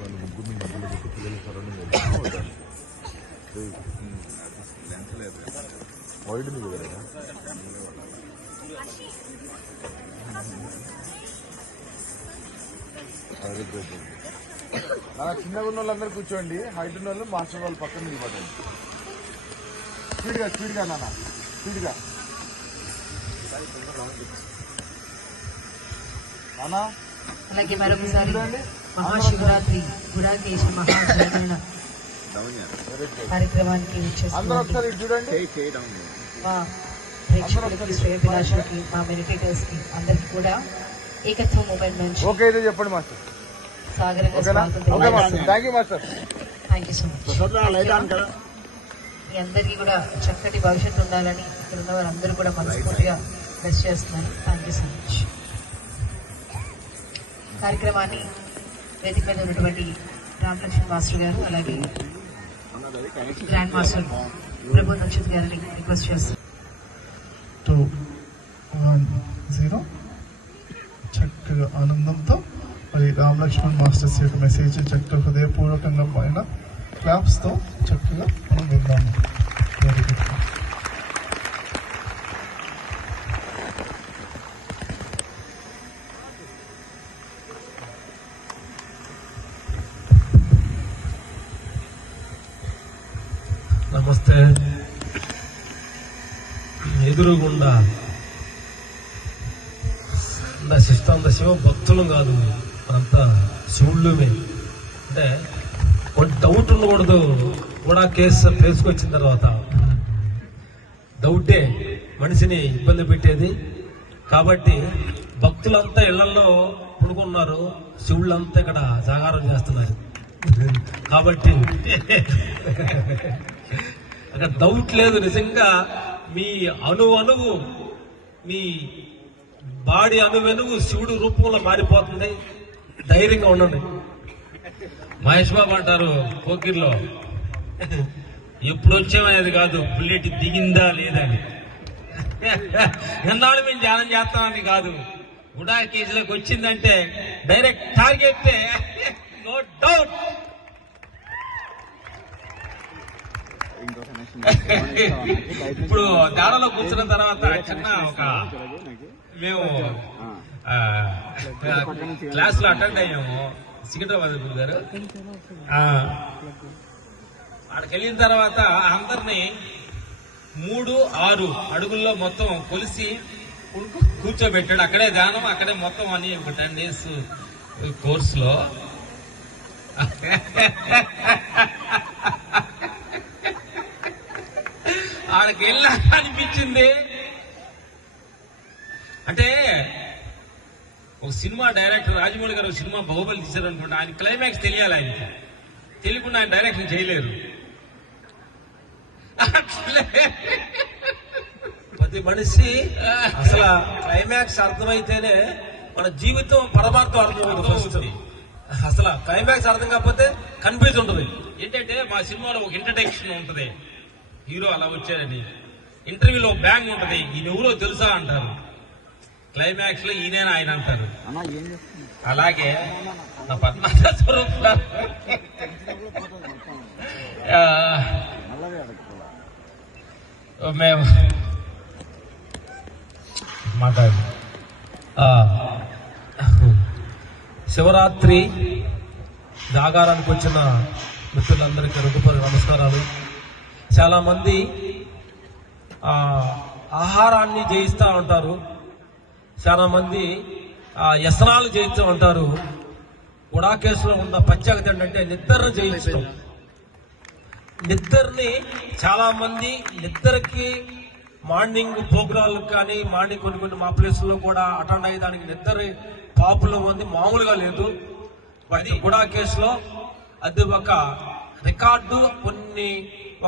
వాళ్ళు ముగ్గురిని మధ్యలో పెట్టి పిల్లలు సరౌండింగ్ వైడ్ ఉంది కదా. చిన్నగా ఉన్న వాళ్ళందరూ కూర్చోండి, హైట్ ఉన్న వాళ్ళు మాస్టర్ వాళ్ళు పక్కన నిలబడండి. స్పీడ్గా నాన్న స్పీడ్గా నాన్న. అలాగే మరొకసారి మహాశివరాత్రి గుడాకేశ మహాజగరణ కార్యక్రమానికి అందరూ వచ్చేసి ఒకసారి ఇటు చూడండి. మా ప్రేక్షకులకి శ్రేయభిలాషులకి మా మెడిటేటర్స్ కి అందరికి కూడా ఏకత్వ మూమెంట్ నుంచి ఓకే ఇది చెప్పండి మాస్టర్. సాగరంగా ఓకేనా? స్వాగతం ఓకే మాస్టర్. తెలియజేస్తున్నాను. Thank you master. Thank you so much. మీ అందరికీ కూడా చక్కటి భవిష్యత్తు ఉండాలని ఇక్కడ ఉన్న వారందరూ కూడా మనస్ఫూర్తిగా బ్లెస్ చేస్తున్నాను. Thank you so much. కార్యక్రమాన్ని వేదిక మీద ఉన్నటువంటి రామలక్ష్మణ్ మాస్టర్ గారు అలాగే గ్రాండ్ మాస్టర్ ప్రభు నక్షత్ర గారిని రిక్వెస్ట్ చేస్తున్నాను. 2, 1, 0 చక్కగా ఆనందంతో మరి రామ్ లక్ష్మణ్ మాస్టర్స్ యొక్క మెసేజ్ చక్కగా హృదయపూర్వకంగా పైన క్లాప్స్తో చక్కగా మనం విందాము. Very good. నమస్తే. ఎదురుగుండా శిష్టంత శివ భక్తులు కాదు, అంతా శివుళ్ళుమే. అంటే ఒక డౌట్ ఉండకూడదు. కూడా కేసుకు వచ్చిన తర్వాత డౌటే మనిషిని ఇబ్బంది పెట్టేది. కాబట్టి భక్తులంతా ఇళ్లలో పడుకున్నారు, శివుళ్ళంతా ఇక్కడ జాగారం చేస్తున్నారు. కాబట్టి అక్కడ డౌట్ లేదు. నిజంగా మీ అణువు మీ బాడీ అణువెనుగు శివుడు రూపంలో మారిపోతుంది. ధైర్యంగా ఉండండి. మహేష్ బాబు అంటారు పోకిర్లో, ఎప్పుడు వచ్చామనేది కాదు, బుల్లెట్ దిగిందా లేదా అని. ఎన్నాళ్ళు మేము ధ్యానం చేస్తామని కాదు, గుడా కేసులోకి వచ్చిందంటే డైరెక్ట్ టార్గెట్, నో డౌట్. ఇప్పుడు ధ్యానంలో కూర్చున్న తర్వాత చిన్న ఒక మేము క్లాస్ లో అటెండ్ అయ్యాము సికింద్రాబాద్ గారు. అక్కడికి వెళ్ళిన తర్వాత అందరినీ 3-6 అడుగుల్లో మొత్తం కొలిసి కూర్చోబెట్టాడు. అక్కడే ధ్యానం, అక్కడే మొత్తం అని ఒక 10 days కోర్సులో. ఆడికి వెళ్ళా అనిపించింది. అంటే ఒక సినిమా డైరెక్టర్ రాజమౌళి గారు ఒక సినిమా బాహుబలి తీశారనుకోండి, ఆయన క్లైమాక్స్ తెలియాలి. ఆయనకి తెలియకుండా ఆయన డైరెక్షన్ చేయలేరు. ప్రతి మనిషి అసలు క్లైమాక్స్ అర్థమైతేనే మన జీవితం పరమార్థం అర్థమవుతుంది. అసలు క్లైమాక్స్ అర్థం కాకపోతే కన్ఫ్యూజ్ ఉంటుంది. ఏంటంటే మా సినిమాలో ఒక ఇంట్రడక్షన్ ఉంటుంది, హీరో అలా వచ్చాడని. ఇంటర్వ్యూలో బ్యాంగ్ ఉంటుంది, ఈయన ఎవరో తెలుసా అంటారు. క్లైమాక్స్ లో ఈయన ఆయన అంటారు. అలాగే నా పద్మనాభ స్వరూప్ మేము మాట్లాడు శివరాత్రి జాగారానికి వచ్చిన మిత్రులందరికీ హృదయపూర్వక నమస్కారాలు. చాలా మంది ఆహారాన్ని జయిస్తూ ఉంటారు, చాలా మంది వ్యసనాలు జయిస్తూ ఉంటారు. గుడా కేసులో ఉన్న ప్రత్యేకత ఏంటంటే నిద్రను జయించడం. నిద్రని చాలా మంది నిద్రకి మార్నింగ్ ప్రోగ్రాంలకు కానీ మార్నింగ్ కొన్ని మా ప్లేసుల్లో కూడా అటెండ్ అయ్యేదానికి నిద్ర పాపులో ఉంది, మామూలుగా లేదు. అది గుడా కేసులో అది ఒక రికార్డు.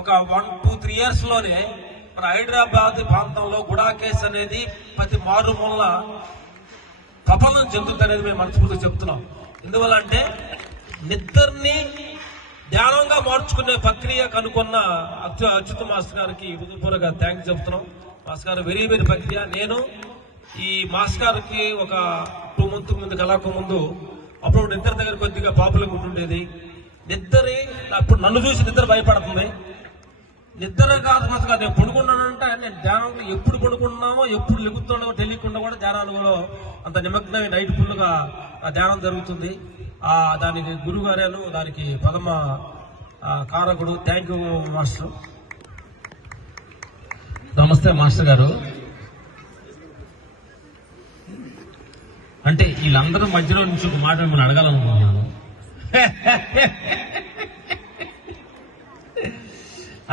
ఒక 1-2-3 years లోనే మన హైదరాబాద్ ప్రాంతంలో గుడా కేసు అనేది ప్రతి మారుమూల ప్రబలం చెందుతుంది అనేది మేము మనస్ఫూర్తిగా చెప్తున్నాం. ఎందువల్ల అంటే నిద్రని ధ్యానంగా మార్చుకునే ప్రక్రియ కనుక్కున్న అచ్యుత మాస్టర్ గారికి హృదయపూర్వక థ్యాంక్స్ చెప్తున్నాం. మాస్టర్ గారు వెరీ వెరీ ప్రక్రియ. నేను ఈ మాస్టర్ గారికి ఒక 2 months ముందు కలాకు ముందు అప్పుడు నిద్ర దగ్గర కొద్దిగా పాపులర్ ఉంటుండేది. నిద్ర అప్పుడు నన్ను చూసి నిద్ర భయపడుతుంది. నిద్ర కాదు మాస్టర్, నేను పడుకున్నానంటే నేను ధ్యానంలో ఎప్పుడు పడుకున్నామో ఎప్పుడు లెగుతున్నామో తెలియకుండా కూడా ధ్యానాలలో అంత నిమగ్నమే నైట్ ఫుల్గా ధ్యానం జరుగుతుంది. దానికి గురువు గారేను దానికి ప్రథమ కారకుడు. Thank you master. నమస్తే మాస్టర్ గారు. అంటే వీళ్ళందరూ మధ్యలో నుంచి ఒక మాట మిమ్మల్ని అడగాలనుకుంటున్నాను.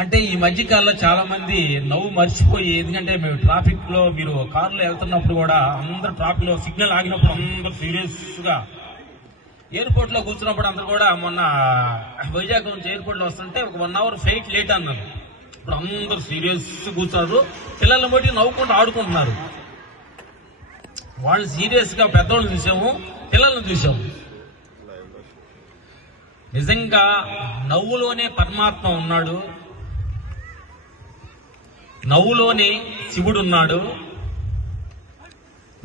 అంటే ఈ మధ్య కాలంలో చాలా మంది నవ్వు మర్చిపోయి, ఎందుకంటే మేము ట్రాఫిక్ లో మీరు కారులో వెళ్తున్నప్పుడు కూడా అందరు ట్రాఫిక్ లో సిగ్నల్ ఆగినప్పుడు అందరూ సీరియస్ గా, ఎయిర్పోర్ట్ లో కూర్చున్నప్పుడు అందరూ కూడా, మొన్న వైజాగ్ నుంచి ఎయిర్పోర్ట్ లో వస్తుంటే ఒక 1 hour ఫ్లైట్ లేట్ అన్నారు. ఇప్పుడు అందరూ సీరియస్ కూర్చున్నారు, పిల్లల బట్టి నవ్వుకుంటూ ఆడుకుంటున్నారు. వాళ్ళు సీరియస్ గా పెద్దవాళ్ళు చూసాము, పిల్లల్ని చూసాము. నిజంగా నవ్వులోనే పరమాత్మ ఉన్నాడు, నవ్వులోనే శివుడు ఉన్నాడు,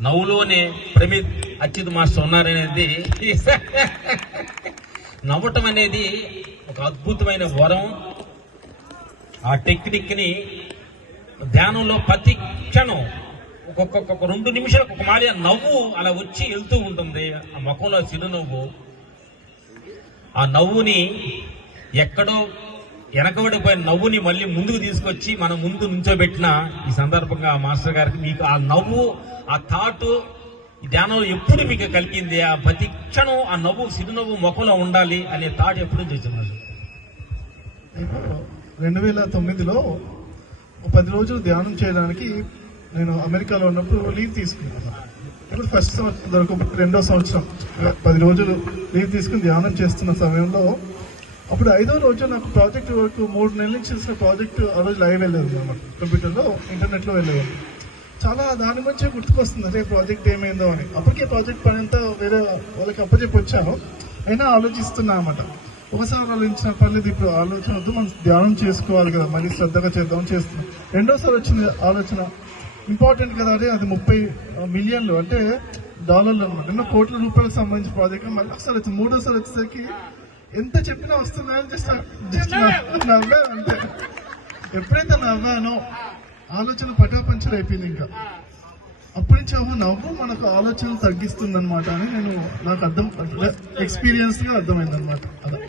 నవ్వులోనే ప్రమిత్ అచ్యుత్ మాస్టర్ ఉన్నారనేది నవ్వటం అనేది ఒక అద్భుతమైన వరం. ఆ టెక్నిక్ ని ధ్యానంలో ప్రతి క్షణం ఒక్కొక్క 2 నిమిషాలకు ఒక మాలి నవ్వు అలా వచ్చి వెళ్తూ ఉంటుంది. ఆ ముఖంలో చిరునవ్వు, ఆ నవ్వుని ఎక్కడో వెనకబడిపోయిన నవ్వుని మళ్ళీ ముందుకు తీసుకొచ్చి మన ముందు నుంచోబెట్టిన ఈ సందర్భంగా మాస్టర్ గారికి మీకు ఆ నవ్వు, ఆ థాట్ ఈ ధ్యానంలో ఎప్పుడు మీకు కలిగింది? ఆ ప్రతి క్షణం ఆ నవ్వు, చిరునవ్వు ముఖంలో ఉండాలి అనే థాట్ ఎప్పుడు నుంచి వచ్చినారు? 2009లో 10 రోజులు ధ్యానం చేయడానికి నేను అమెరికాలో ఉన్నప్పుడు లీవ్ తీసుకున్నాను. ఇప్పుడు ఫస్ట్ సంవత్సరం దొరకకపోతే 2వ సంవత్సరం 10 రోజులు లీవ్ తీసుకుని ధ్యానం చేస్తున్న సమయంలో అప్పుడు 5వ రోజు నాకు ప్రాజెక్ట్ వర్క్ 3 నెలల నుంచి చేసిన ప్రాజెక్ట్ ఆ రోజు లైవ్ వెళ్ళేది అన్నమాట. కంప్యూటర్లో, ఇంటర్నెట్లో వెళ్ళేవాడు. చాలా దాని మంచిగా గుర్తుకొస్తుంది, అదే ప్రాజెక్ట్ ఏమైందో అని. అప్పటికే ప్రాజెక్ట్ పని అంతా వేరే వాళ్ళకి అప్పచెప్పి వచ్చాను, అయినా ఆలోచిస్తున్నా అన్నమాట. ఒకసారి ఆలోచించిన పర్లేదు, ఇప్పుడు ఆలోచన వద్దు, మనం ధ్యానం చేసుకోవాలి కదా, మళ్ళీ శ్రద్ధగా చేద్దాం చేస్తున్నాం. 2వసారి వచ్చింది ఆలోచన, ఇంపార్టెంట్ కదా, అదే అది 30 మిలియన్లు అంటే డాలర్లు అనమాట, ఎన్నో కోట్ల రూపాయలకు సంబంధించిన ప్రాజెక్ట్. మళ్ళీ ఒకసారి వచ్చింది, 3వసారి వచ్చేసరికి ఎంత చెప్పినా వస్తున్నాయని జస్ట్ నవ్వా అంతే. ఎప్పుడైతే నవ్వానో ఆలోచన పటాపంచలు అయిపోయింది. ఇంకా అప్పటి నుంచి నవ్వు మనకు ఆలోచనలు తగ్గిస్తుంది అనమాట అని నాకు ఎక్స్పీరియన్స్ గా అర్థమైంది అనమాట. అలా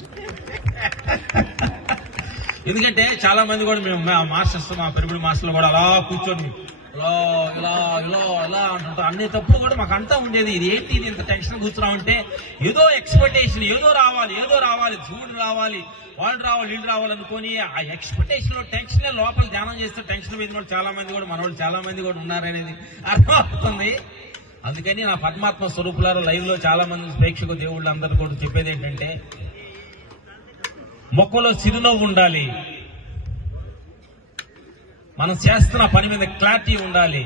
ఎందుకంటే చాలా మంది కూడా మేము మాస్టర్స్, మా పెరుగుడు మాస్టర్లు కూడా అలా కూర్చొని ఇలా ఇలా ఇలా ఇలా అంటుంటారు. అన్ని తప్పుడు కూడా మాకు అంతా ఉండేది. ఇది ఏంటి, ఇది ఇంత టెన్షన్ కూర్చున్నామంటే ఏదో ఎక్స్పెక్టేషన్, ఏదో రావాలి, చూడు రావాలి, వాళ్ళు రావాలి, వీళ్ళు రావాలి అనుకొని ఆ ఎక్స్పెక్టేషన్ లో టెన్షన్ లోపల ధ్యానం చేస్తే టెన్షన్ పోయిన వాళ్ళు చాలా మంది కూడా, మన వాళ్ళు చాలా మంది కూడా ఉన్నారనేది అర్థమవుతుంది. అందుకని నా పరమాత్మ స్వరూపులారు లైవ్ లో చాలా మంది ప్రేక్షకు దేవుళ్ళు అందరూ కూడా చెప్పేది ఏంటంటే, మొక్కలో చిరునవ్వు ఉండాలి, మనం చేస్తున్న పని మీద క్లారిటీ ఉండాలి,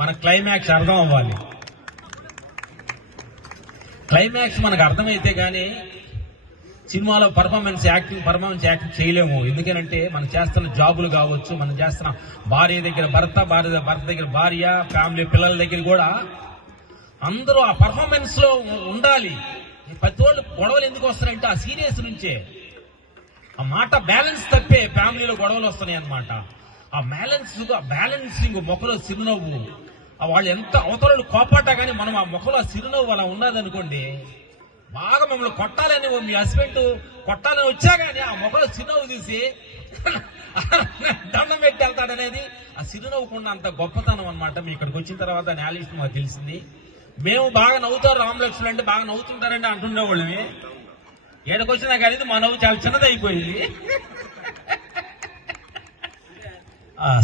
మన క్లైమాక్స్ అర్థం అవ్వాలి. క్లైమాక్స్ మనకు అర్థమైతే గానీ సినిమాలో పర్ఫార్మెన్స్ యాక్టింగ్ చేయలేము. ఎందుకంటే మనం చేస్తున్న జాబులు కావచ్చు, మనం చేస్తున్న భార్య దగ్గర భర్త, భర్త దగ్గర భార్య, ఫ్యామిలీ, పిల్లల దగ్గర కూడా అందరూ ఆ పర్ఫార్మెన్స్ లో ఉండాలి. ప్రతి వాళ్ళు గొడవలు ఎందుకు వస్తారంటే ఆ సీరియస్ నుంచే. ఆ మాట బ్యాలెన్స్ తప్పే ఫ్యామిలీలో గొడవలు వస్తున్నాయి అన్నమాట. ఆ బ్యాలెన్సింగ్ ముఖంలో చిరునవ్వు, వాళ్ళు ఎంత అవతల కోపాట కానీ మనం ఆ ముఖంలో చిరునవ్వు అలా ఉన్నదనుకోండి, బాగా మమ్మల్ని కొట్టాలని మీ హస్బెండ్ కొట్టాలని వచ్చా కానీ ఆ ముఖంలో చిరునవ్వు తీసి దండం పెట్టి వెళ్తాడనేది ఆ చిరునవ్వుకున్న అంత గొప్పతనం అనమాట. మీ ఇక్కడికి వచ్చిన తర్వాత నాలెడ్జ్ మాకు తెలిసింది. మేము బాగా నవ్వుతారు, రామలక్ష్మణులు అంటే బాగా నవ్వుతుంటారండి అంటుండేవాళ్ళమే. ఏడకొచ్చినా కానీ మా నవ్వు చాలా చిన్నది అయిపోయింది.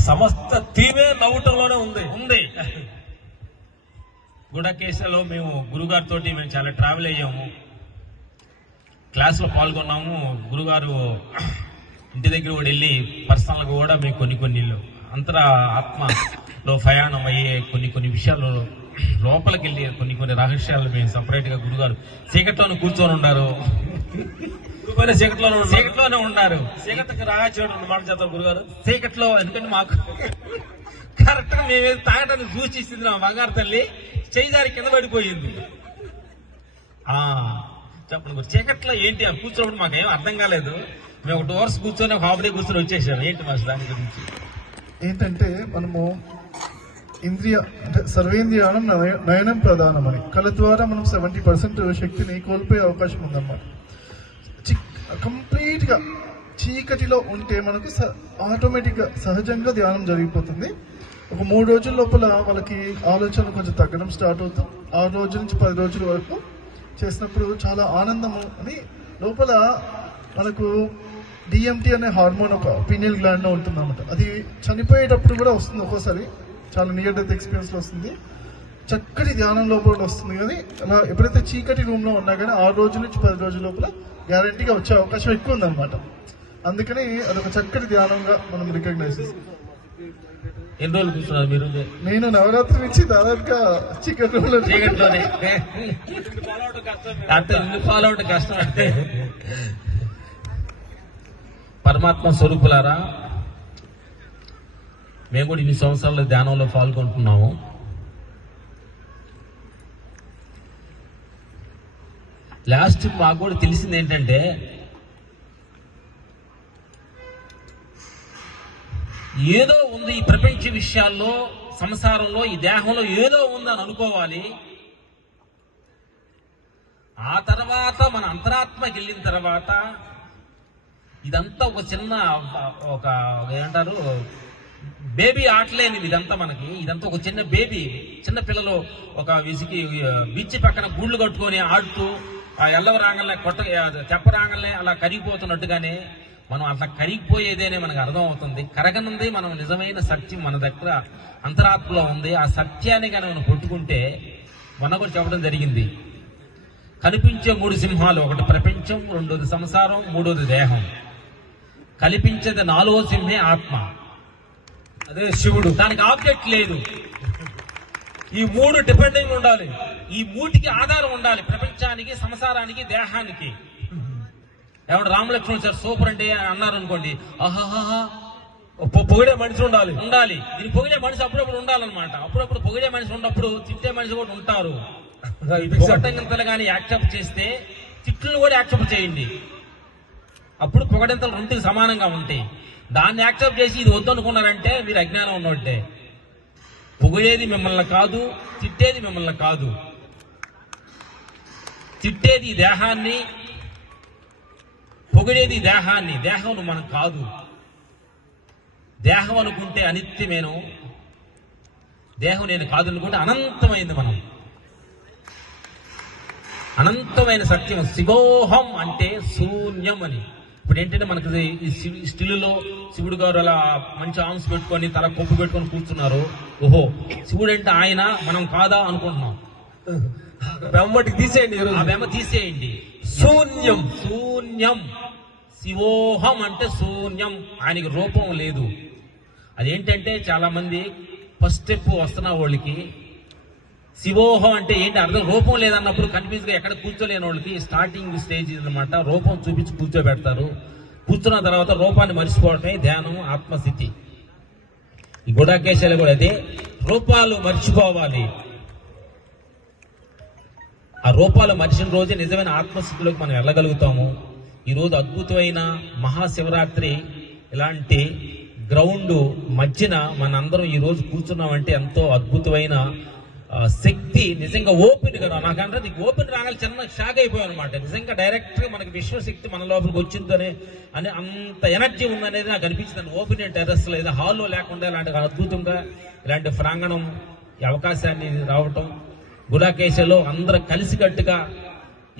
సమస్త థీమే నవ్వటంలోనే ఉంది. గుడకేశలో మేము గురుగారితో మేము చాలా ట్రావెల్ అయ్యాము, క్లాస్లో పాల్గొన్నాము. గురుగారు ఇంటి దగ్గర కూడా వెళ్ళి పర్సనల్గా కూడా మేము కొన్ని అంతరా ఆత్మలో ప్రయాణం అయ్యే కొన్ని విషయాలు లోపలికి వెళ్ళి కొన్ని రహస్యాలు మేము సపరేట్ గా గురుగారు చీకట్లోనే కూర్చొని ఉన్నారు. చీకట్లోనే ఉన్నారు. చీకటికి రాగాచేడు మాట చేద్దాం గురుగారు చీకట్లో. ఎందుకంటే మాకు కరెక్ట్ గా మేము తాగటాన్ని సూచిస్తుంది మా బంగారు తల్లి, చేయిదారి కింద పడిపోయింది. చెప్పండి చీకట్లో ఏంటి అని కూర్చోప్పుడు మాకేం అర్థం కాలేదు. మేము ఒక 2 hours కూర్చొని ఒక హాఫ్ డే కూర్చొని వచ్చేసాము. ఏంటి మాస్టర్ దాని గురించి? ఏంటంటే మనము అంటే సర్వేంద్రియానం నయనం ప్రధానం అని, కళ్ళ ద్వారా మనం 70% శక్తిని కోల్పోయే అవకాశం ఉందన్నమాట. కంప్లీట్ గా చీకటిలో ఉంటే మనకు ఆటోమేటిక్ గా సహజంగా ధ్యానం జరిగిపోతుంది. ఒక 3 రోజుల లోపల వాళ్ళకి ఆలోచనలు కొంచెం తగ్గడం స్టార్ట్ అవుతాం. 6 రోజుల నుంచి 10 రోజుల వరకు చేసినప్పుడు చాలా ఆనందము అని లోపల మనకు డిఎంటీ అనే హార్మోన్ ఒక పీనియల్ గ్లాండ్ లో ఉంటుంది అనమాట. అది చనిపోయేటప్పుడు కూడా వస్తుంది, ఒక్కోసారి చాలా నియర్ డెత్ ఎక్స్పీరియన్స్ లో వస్తుంది. చక్కటి ధ్యానం లోపల వస్తుంది. కానీ అలా ఎప్పుడైతే చీకటి రూమ్ లో ఉన్నా కానీ 6 రోజుల నుంచి 10 రోజుల లోపల గ్యారంటీగా వచ్చే అవకాశం ఎక్కువ ఉందన్నమాట. అందుకని అదొక చక్కటి ధ్యానంగా మనం రికగ్నైజ్ చేస్తాం. ఎన్ని రోజులు కూర్చున్నారు మీరు? నేను నవరాత్రి నుంచి దాదాపుగా చీకటి రూమ్ లో ఫాలో అవడం కష్టం. అంటే పరమాత్మ స్వరూపులారా, మేము కూడా ఇన్ని సంవత్సరాల ధ్యానంలో పాల్గొంటున్నాము. లాస్ట్ మాకు కూడా తెలిసింది ఏంటంటే, ఏదో ఉంది ఈ ప్రపంచ విషయాల్లో, సంసారంలో, ఈ దేహంలో ఏదో ఉందని అనుకోవాలి. ఆ తర్వాత మన అంతరాత్మకి వెళ్ళిన తర్వాత ఇదంతా ఒక చిన్న ఒక ఏమంటారు బేబీ ఆటలేనిది. ఇదంతా మనకి ఇదంతా ఒక చిన్న బేబీ, చిన్న పిల్లలు ఒక విసికి బీచ్ పక్కన గూళ్ళు కట్టుకొని ఆడుతూ ఆ ఎల్లవ రాగలనే తెప్ప రాగలనే అలా కరిగిపోతున్నట్టుగానే మనం అట్లా కరిగిపోయేదేనే మనకు అర్థం అవుతుంది. కరగనుంది మనం నిజమైన సత్యం మన దగ్గర అంతరాత్మలో ఉంది. ఆ సత్యాన్ని కానీ మనం కొట్టుకుంటే మొన్న కూడా చెప్పడం జరిగింది. కనిపించే 3 సింహాలు, ఒకటి ప్రపంచం, రెండోది సంసారం, మూడోది దేహం. కనిపించేది 4వ సింహే ఆత్మ, అదే శివుడు. దానికి ఆబ్జెక్ట్ లేదు. ఈ 3 డిపెండింగ్ ఉండాలి. ఈ 3కి ఆధారం ఉండాలి, ప్రపంచానికి, సంసారానికి, దేహానికి. ఏమంటే రామలక్ష్మణ్ సార్ సూపర్ అంటే అన్నారు అనుకోండి, ఆహాహా పొగిడే మనిషి ఉండాలి. దీన్ని పొగిడే మనిషి అప్పుడప్పుడు ఉండాలన్నమాట. అప్పుడప్పుడు పొగిడే మనిషి ఉన్నప్పుడు తిట్టే మనిషి కూడా ఉంటారు. పొగటంతలు కానీ యాక్సెప్ట్ చేస్తే తిట్లు కూడా యాక్సెప్ట్ చేయండి. అప్పుడు పొగడంతలు 2కి సమానంగా ఉంటాయి. దాన్ని యాక్సెప్ట్ చేసి ఇది వద్దనుకున్నారంటే మీరు అజ్ఞానం ఉన్నట్టే. పొగిడేది మిమ్మల్ని కాదు, తిట్టేది మిమ్మల్ని కాదు. తిట్టేది దేహాన్ని, పొగిడేది దేహాన్ని. దేహం మనం కాదు. దేహం అనుకుంటే అనిత్యమేను, దేహం నేను కాదు అనుకుంటే అనంతమైంది. మనం అనంతమైన సత్యం. శివోహం అంటే శూన్యం అని. ఇప్పుడు ఏంటంటే మనకు ఈ స్టిల్లో శివుడు గారు అలా మంచి ఆర్మ్స్ పెట్టుకొని తల కొప్పు పెట్టుకొని కూర్చున్నారు. ఓహో శివుడు అంటే ఆయన, మనం కాదా అనుకుంటున్నాం. బెమ్మటి తీసేయండి, ఆ బెమ్మ తీసేయండి. శూన్యం, శూన్యం. శివోహం అంటే శూన్యం, ఆయనకి రూపం లేదు. అదేంటంటే చాలా మంది ఫస్ట్ స్టెప్ వస్తున్న వాళ్ళకి శివోహం అంటే ఏంటి అర్థం, రూపం లేదన్నప్పుడు కన్ఫ్యూజ్ గా ఎక్కడ కూర్చోలేని వాళ్ళకి స్టార్టింగ్ స్టేజ్ అనమాట. రూపం చూపించి కూర్చోబెడతారు. కూర్చున్న తర్వాత రూపాన్ని మర్చిపోవటమే ధ్యానం, ఆత్మస్థితి. ఈ గుడాకేశాలు కూడా అదే, రూపాలు మర్చిపోవాలి. ఆ రూపాలు మర్చిన రోజే నిజమైన ఆత్మస్థితిలోకి మనం వెళ్ళగలుగుతాము. ఈరోజు అద్భుతమైన మహాశివరాత్రి ఇలాంటి గ్రౌండ్ మధ్యన మనందరం ఈ రోజు కూర్చున్నామంటే ఎంతో అద్భుతమైన శక్తి. నిజంగా ఓపెన్ కదా, నాకంటే నీకు ఓపెన్ రాగాలి చిన్న షాక్ అయిపోయాం అనమాట. నిజంగా డైరెక్ట్ గా మనకి విశ్వశక్తి మన లోపలికి వచ్చిందనే అని అంత ఎనర్జీ ఉందనేది నాకు అనిపించింది. ఓపెన్ టెర్రస్ లేదా హాల్లో లేకుండా ఇలాంటి అద్భుతంగా ఇలాంటి ప్రాంగణం ఈ అవకాశాన్ని రావటం, గుడాకేశలో అందరూ కలిసికట్టుగా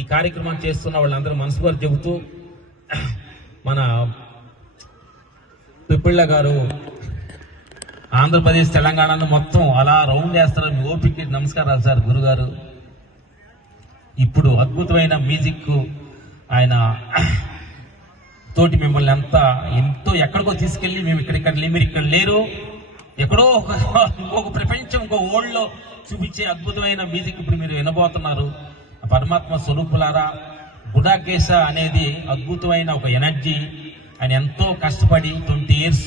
ఈ కార్యక్రమం చేస్తున్న వాళ్ళందరూ మనసు గారు చెబుతూ, మన పిప్పిళ్ళ గారు ఆంధ్రప్రదేశ్ తెలంగాణను మొత్తం అలా రౌండ్ చేస్తారు. మీ ఓపిక నమస్కారాలు సార్ గురుగారు. ఇప్పుడు అద్భుతమైన మ్యూజిక్ ఆయన తోటి మిమ్మల్ని ఎంతో ఎక్కడికో తీసుకెళ్ళి మేము మీరు ఇక్కడ లేరు, ఎక్కడో ఇంకొక ప్రపంచం, ఇంకో వరల్డ్ లో చూపించే అద్భుతమైన మ్యూజిక్ ఇప్పుడు మీరు వినబోతున్నారు. పరమాత్మ స్వరూపులారా, గుడాకేశ అనేది అద్భుతమైన ఒక ఎనర్జీ. ఆయన ఎంతో కష్టపడి 20 years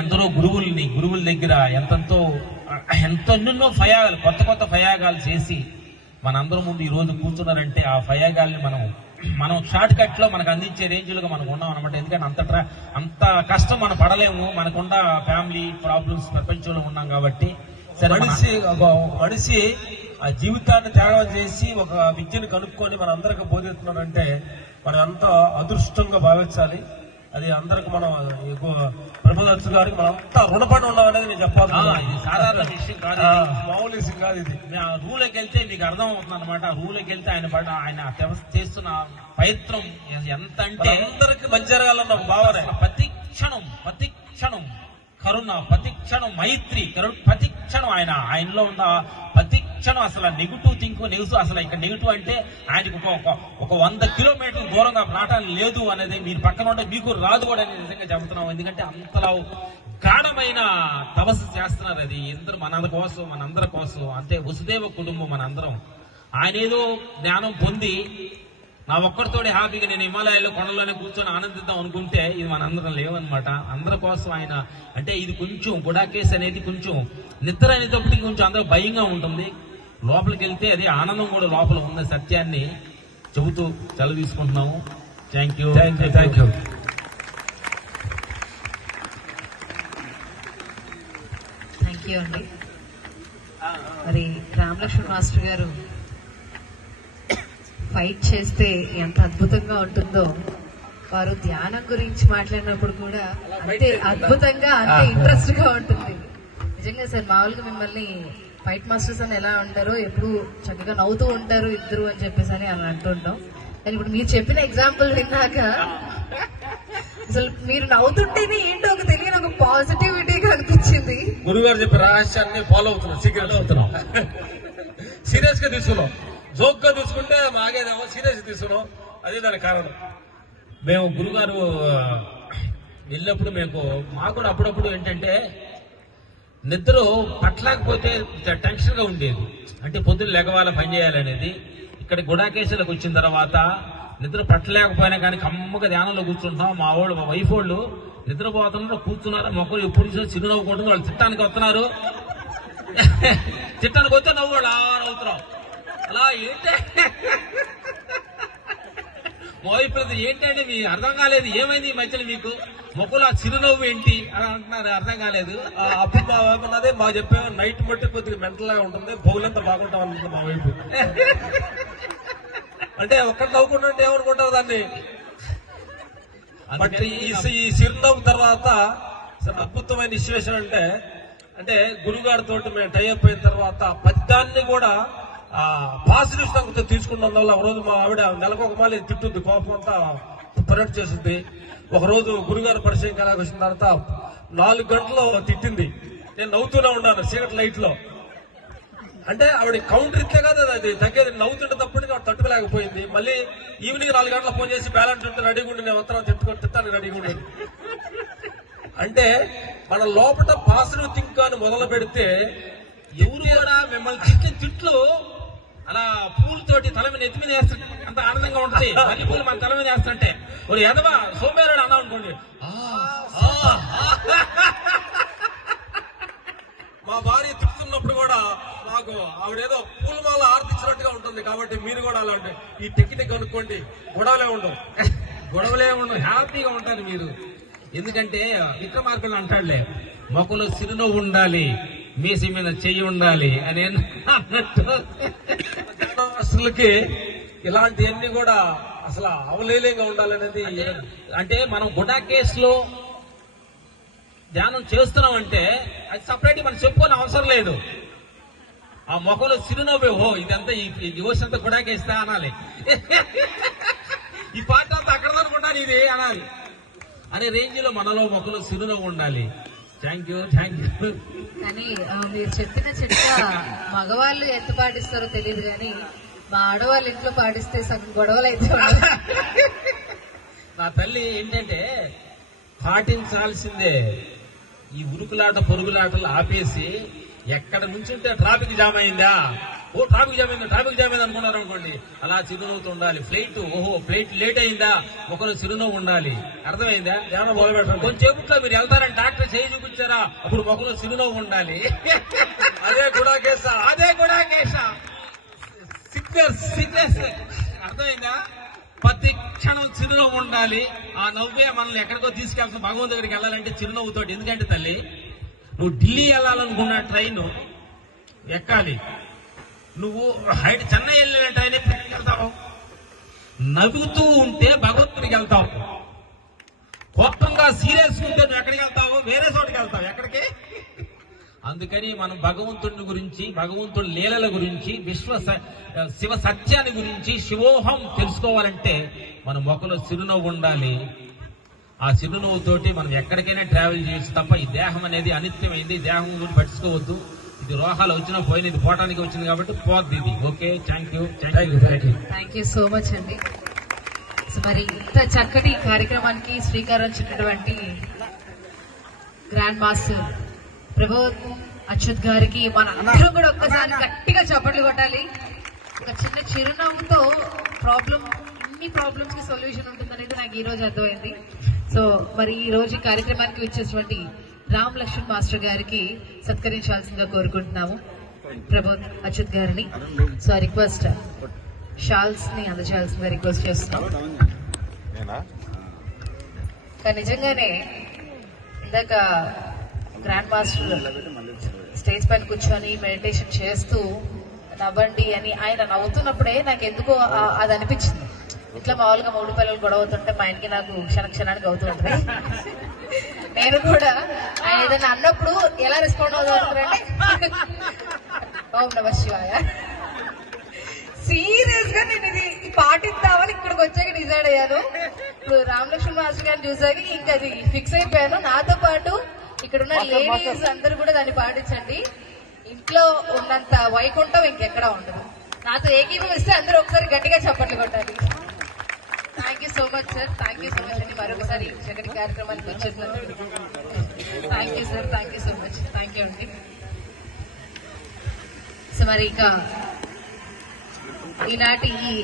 ఎందరో గురువుల దగ్గర ఎన్నెన్నో ఫయాగాలు, కొత్త ఫయాగాలు చేసి మనందరం ముందు ఈ రోజు కూర్చున్నారంటే ఆ ఫయాగాల్ని మనం షార్ట్ కట్ లో మనకు అందించే రేంజ్లుగా మనం ఉన్నాం అనమాట. ఎందుకంటే అంత కష్టం మనం పడలేము, మనకున్న ఫ్యామిలీ ప్రాబ్లమ్స్ ప్రపంచంలో ఉన్నాం కాబట్టి. మనిషి ఆ జీవితాన్ని త్యాగం చేసి ఒక విద్యను కనుక్కొని మన అందరికి బోధిస్తున్నాడంటే మనం ఎంతో అదృష్టంగా భావించాలి. అది అందరికి మనం ప్రభుత్వ గారికి మనం అంతా రుణపడి ఉన్నాం అనేది నేను చెప్పాలి. ఇది సాధారణ విషయం కాదు, మామూలు విషయం కాదు ఇది. రూల్కి వెళ్తే మీకు అర్థం అవుతుంది అనమాట. రూల్కి వెళ్తే ఆయన చేస్తున్న ప్రయత్నం ఎంత అంటే అందరికి మంచి జరగాలన్న భావన. ప్రతి క్షణం కరుణ, ప్రతి క్షణం మైత్రి, ప్రతి క్షణం ఆయనలో ఉన్న ప్రతి క్షణం అసలు నెగిటివ్ అసలు ఇక్కడ నెగిటివ్ అంటే ఆయనకు ఒక 100 కిలోమీటర్ల దూరంగా నాటాలు లేదు అనేది మీరు పక్కన ఉంటే మీకు రాదు కూడా అని నిజంగా చెబుతున్నాం. ఎందుకంటే అంతలా గాఢమైన తపస్సు చేస్తున్నారు. అది ఎందరూ మనందరి కోసం అంతే వసుదేవ కుటుంబం మనందరం. ఆయన ఏదో జ్ఞానం పొంది నా ఒక్కరితోటి హ్యాపీగా నేను హిమాలయాల్లో కొండలోనే కూర్చొని ఆనందిద్దాం అనుకుంటే ఇది మనందరం లేవన్నమాట. అందరి కోసం ఆయన అంటే ఇది కొంచెం గుడాకేస్ అనేది కొంచెం నిద్ర అనేటప్పటికి కొంచెం అందరూ భయంగా ఉంటుంది. లోపలికి వెళ్తే అది ఆనందం కూడా లోపల ఉన్న సత్యాన్ని చెబుతూ సెలవు తీసుకుంటున్నాము. Thank you. Thank you. అండి. మరి రామలక్ష్మణ్ మాస్టర్ గారు ఫైట్ చేస్తే ఎంత అద్భుతంగా ఉంటుందో, వారు ధ్యానం గురించి మాట్లాడినప్పుడు కూడా అంతే అద్భుతంగా అంతే ఇంట్రెస్ట్ గా ఉంటుంది. నిజంగా సార్, మామూలుగా మిమ్మల్ని ఫైట్ మాస్టర్స్ అని ఎలా ఉంటారో ఎప్పుడు చక్కగా నవ్వుతూ ఉంటారు ఇద్దరు అని చెప్పేసి అని అలా అంటుంటాం. కానీ ఇప్పుడు మీరు చెప్పిన ఎగ్జాంపుల్ విన్నాక అసలు మీరు నవ్వుతుంటేనే ఏంటో ఒక తెలియని ఒక పాజిటివిటీగా అనిపించింది. గురుగారు చెప్పే రహస్యాన్ని ఫాలో అవుతున్నాం, సీక్రెట్ అవుతున్నాం. సీరియస్ గా తీసుకున్నాం. జోక్ గా తీసుకుంటే మాగేదేమో, సీరియస్ తీసుకున్నాం. అదే దానికి కారణం. మేము గురుగారు వెళ్ళినప్పుడు మాకు కూడా అప్పుడప్పుడు ఏంటంటే నిద్ర పట్టలేకపోతే టెన్షన్ గా ఉండేది. అంటే పొద్దున్న లెగవాల పని చేయాలనేది. ఇక్కడ గుడాకేశ్వరకు వచ్చిన తర్వాత నిద్ర పట్టలేకపోయినా కానీ కమ్మగా ధ్యానంలో కూర్చుంటాం. మా వైఫ్ వాళ్ళు నిద్రపోతున్నారు, కూర్చున్నారు. మొక్కలు ఎప్పుడు చూసినా చిరునవ్వు కొడుతుంది. వాళ్ళు తిట్టానికి వస్తున్నారు, తిట్టానికి వస్తే నవ్వు వాళ్ళు నవ్వుతున్నాం. అలా ఏంటంటే మా వైఫ్ ఏంటంటే మీ అర్థం కాలేదు, ఏమైంది ఈ మధ్యలో మీకు మొక్కలు ఆ చిరునవ్వు ఏంటి అని అంటున్నారు, అర్థం కాలేదు. అప్పుడు మా వైపు అన్నదే మా చెప్పే నైట్ బట్టి కొద్దిగా మెంటల్ గా ఉంటుంది, బౌలంతా బాగుంటాం అనుకుంటుంది మా వైపు. అంటే ఒక్కటి నవ్వుకుంటుంటే ఏమనుకుంటారు దాన్ని. బట్ ఈ చిరునవ్వు తర్వాత అద్భుతమైన సిచ్యువేషన్ అంటే గురుగారితో మేము టైఅప్ అయిన తర్వాత పద్యాన్ని కూడా పాజిటివ్ సంగతి తీసుకున్నందు వల్ల ఒక రోజు మా ఆవిడ నెలకు ఒక మాలి తిట్టుద్ది, కోపం అంతా పరేడ్ చేస్తుంది. ఒక రోజు గురుగారు పరిచయం కలాగ వచ్చిన తర్వాత 4 గంటలు తిట్టింది. నేను నవ్వుతూనే ఉన్నాను చీకటి లైట్ లో. అంటే ఆవిడ కౌంటర్ ఇస్తే కదా అది తగ్గేది, నవ్వుతుంటే తప్పటికి ఆవిడ తట్టుకోలేకపోయింది. మళ్ళీ ఈవినింగ్ 4 గంటల ఫోన్ చేసి బ్యాలెన్స్ ఉంటే రెడీగా ఉండి నేను ఉత్తరం తిట్టానికి రెడీగా ఉండేది. అంటే మన లోపల పాజిటివ్ థింక్ అని మొదలు పెడితే ఎవరు కూడా మిమ్మల్ని తిట్టిన తిట్లు అలా పూలతోటి తల మీద ఎత్తి మీద వేస్తుంటే అంత ఆనందంగా ఉంటుంది. మళ్ళీ పూలు మన తల మీద వేస్తుంటే ఒక ఎదవా సోమేరాడు అన్నా అనుకోండి. మా భార్య తిట్టుతున్నప్పుడు కూడా మాకు ఆవిడేదో పూలమాల ఆర్తించినట్టుగా ఉంటుంది. కాబట్టి మీరు కూడా అలాంటి ఈ టెక్నిక్ అనుకోండి, గొడవలే ఉండవు, హ్యాపీగా ఉంటారు మీరు. ఎందుకంటే విక్రమార్కుడు అంటాడులే, మొక్కలు సిరునవ్వు ఉండాలి, మీసి మీద చెయ్యి ఉండాలి అని అన్నట్టు అసలుకి ఇలాంటివన్నీ కూడా అసలు అవలేలంగా ఉండాలనేది. అంటే మనం గుడాకేస్ లో ధ్యానం చేస్తున్నామంటే అది సపరేట్ మనం చెప్పుకోని అవసరం లేదు. ఆ మొక్కలో చిరునవ్వు, ఇదంతా ఈ డివోర్స్ అంతా గుడాకేస్తా అనాలి, ఈ పాట అంతా అక్కడ అనుకుంటాను ఇది అనాలి అనే రేంజ్ లో మనలో మొక్కలు చిరునవ్వు ఉండాలి. Thank you. కానీ మీరు చెప్పిన చిట్కా మగవాళ్ళు ఎంత పాటిస్తారో తెలియదు, కానీ మా ఆడవాళ్ళు ఇంట్లో పాటిస్తే సగం గొడవలు అయితే నా తల్లి ఏంటంటే పాటించాల్సిందే. ఈ ఉరుకులాట పొరుగులాటలు ఆపేసి ఎక్కడ నుంచి ఉంటే ట్రాఫిక్ జామ్ అయిందా, ట్రాఫిక్ జామ్ అయింది అనుకున్నారు అనుకోండి, అలా చిరునవ్వుతూ ఉండాలి. ఫ్లైట్ లేట్ అయిందా, ఒకరు చిరునవ్వు ఉండాలి. అర్థమైందా? ఏమన్నా మొదలుపెట్టారు. కొంచెంసేపుట్లో మీరు వెళ్తారని డాక్టర్ చేయి చూపించారా, అప్పుడు మొక్కలో చిరునవ్వు ఉండాలి. అదే గుడాకేశ సిగ్నెస్. అర్థమైందా? ప్రతి క్షణం చిరునవ్వు ఉండాలి. ఆ నవ్వే మనల్ని ఎక్కడికో తీసుకెళ్తాం. భగవంతు దగ్గరికి వెళ్ళాలంటే చిరునవ్వుతో. ఎందుకంటే తల్లి, నువ్వు ఢిల్లీ వెళ్ళాలనుకున్న ట్రైన్ ఎక్కాలి, నువ్వు చెన్నై వెళ్ళిన ట్రైన్ వెళ్తావు, నవ్వుతూ ఉంటే భగవంతుడికి వెళ్తావు. కోపంగా సీరియస్ ఉంటే నువ్వు ఎక్కడికి వెళ్తావు? వేరే చోటుకి వెళ్తావు. ఎక్కడికి? అందుకని మనం భగవంతుడి గురించి, భగవంతుడి లీలల గురించి, శివ సత్యాన్ని గురించి, శివోహం తెలుసుకోవాలంటే మన మొక్కలో చిరునవ్వు ఉండాలి. ఆ చిరునవ్వుతోటి మనం ఎక్కడికైనా ట్రావెల్ చేయొచ్చు తప్ప ఈ దేహం అనేది అనిత్యమైంది. దేహం గురించి పట్టించుకోవద్దు. ఇది రోహాలు వచ్చినా పోయిన, ఇది పోవటానికి వచ్చింది కాబట్టి పోద్ది ఇది. Okay, thank you. Thank you so much అండి. సో మరి ఇంత చక్కటి కార్యక్రమానికి శ్రీకారం చుట్టినటువంటి గ్రాండ్ మాస్టర్ ప్రభోద్ అచ్యుత్ గారికి మన అందరం కూడా ఒక్కసారి గట్టిగా చప్పట్లు కొట్టాలి. ఒక చిన్న చిరునవ్వుతో ఇన్ని ప్రాబ్లమ్స్ కి సొల్యూషన్ ఉంటుందనేది నాకు ఈ రోజు అర్థమైంది. సో మరి ఈ రోజు కార్యక్రమానికి వచ్చేటువంటి రామ్ లక్ష్మణ్ మాస్టర్ గారికి సత్కరించాల్సిందిగా కోరుకుంటున్నాము ప్రభోద్ అచ్యుత్ గారిని. సో రిక్వెస్ట్ షాల్స్ ని అందజేయాల్సిందిగా రిక్వెస్ట్ చేస్తున్నాం. కానీ నిజంగానే ఇందాక గ్రాండ్ మాస్టర్ స్టేజ్ పైన కూర్చొని మెడిటేషన్ చేస్తూ నవ్వండి అని ఆయన నవ్వుతున్నప్పుడే నాకు ఎందుకో అది అనిపించింది. ఇట్లా మామూలుగా 3 పిల్లలు గొడవ అవుతుంటే మా ఇంటికి నాకు క్షణానికి అవుతూ ఉంటుంది. నేను కూడా ఆయన ఏదైనా అన్నప్పుడు ఎలా రెస్పాండ్ అవుతారంటే ఓం నమః శివాయ. సీరియస్ గా నేను ఇది పాటిద్దామని ఇక్కడికి వచ్చాక డిసైడ్ అయ్యాను. ఇప్పుడు రామలక్ష్మణ్ మాస్టర్ గారిని చూసాక ఇంకా అది ఫిక్స్ అయిపోయాను. నాతో పాటు ఇక్కడ ఉన్న లేడీస్ అందరూ కూడా దాన్ని పాటించండి. ఇంట్లో ఉన్నంత వైకుంఠం ఇంకెక్కడ ఉండదు. నాతో ఏకీభవిస్తే అందరూ ఒకసారి గట్టిగా చప్పట్లు కొట్టాలి. Thank you so much sir. Thank you so much అండి. మరొకసారి చక్కటి కార్యక్రమానికి వచ్చేసినందుకు thank you sir. Thank you so much. Thank you అండి. సో మరి ఇక ఈనాటి ఈ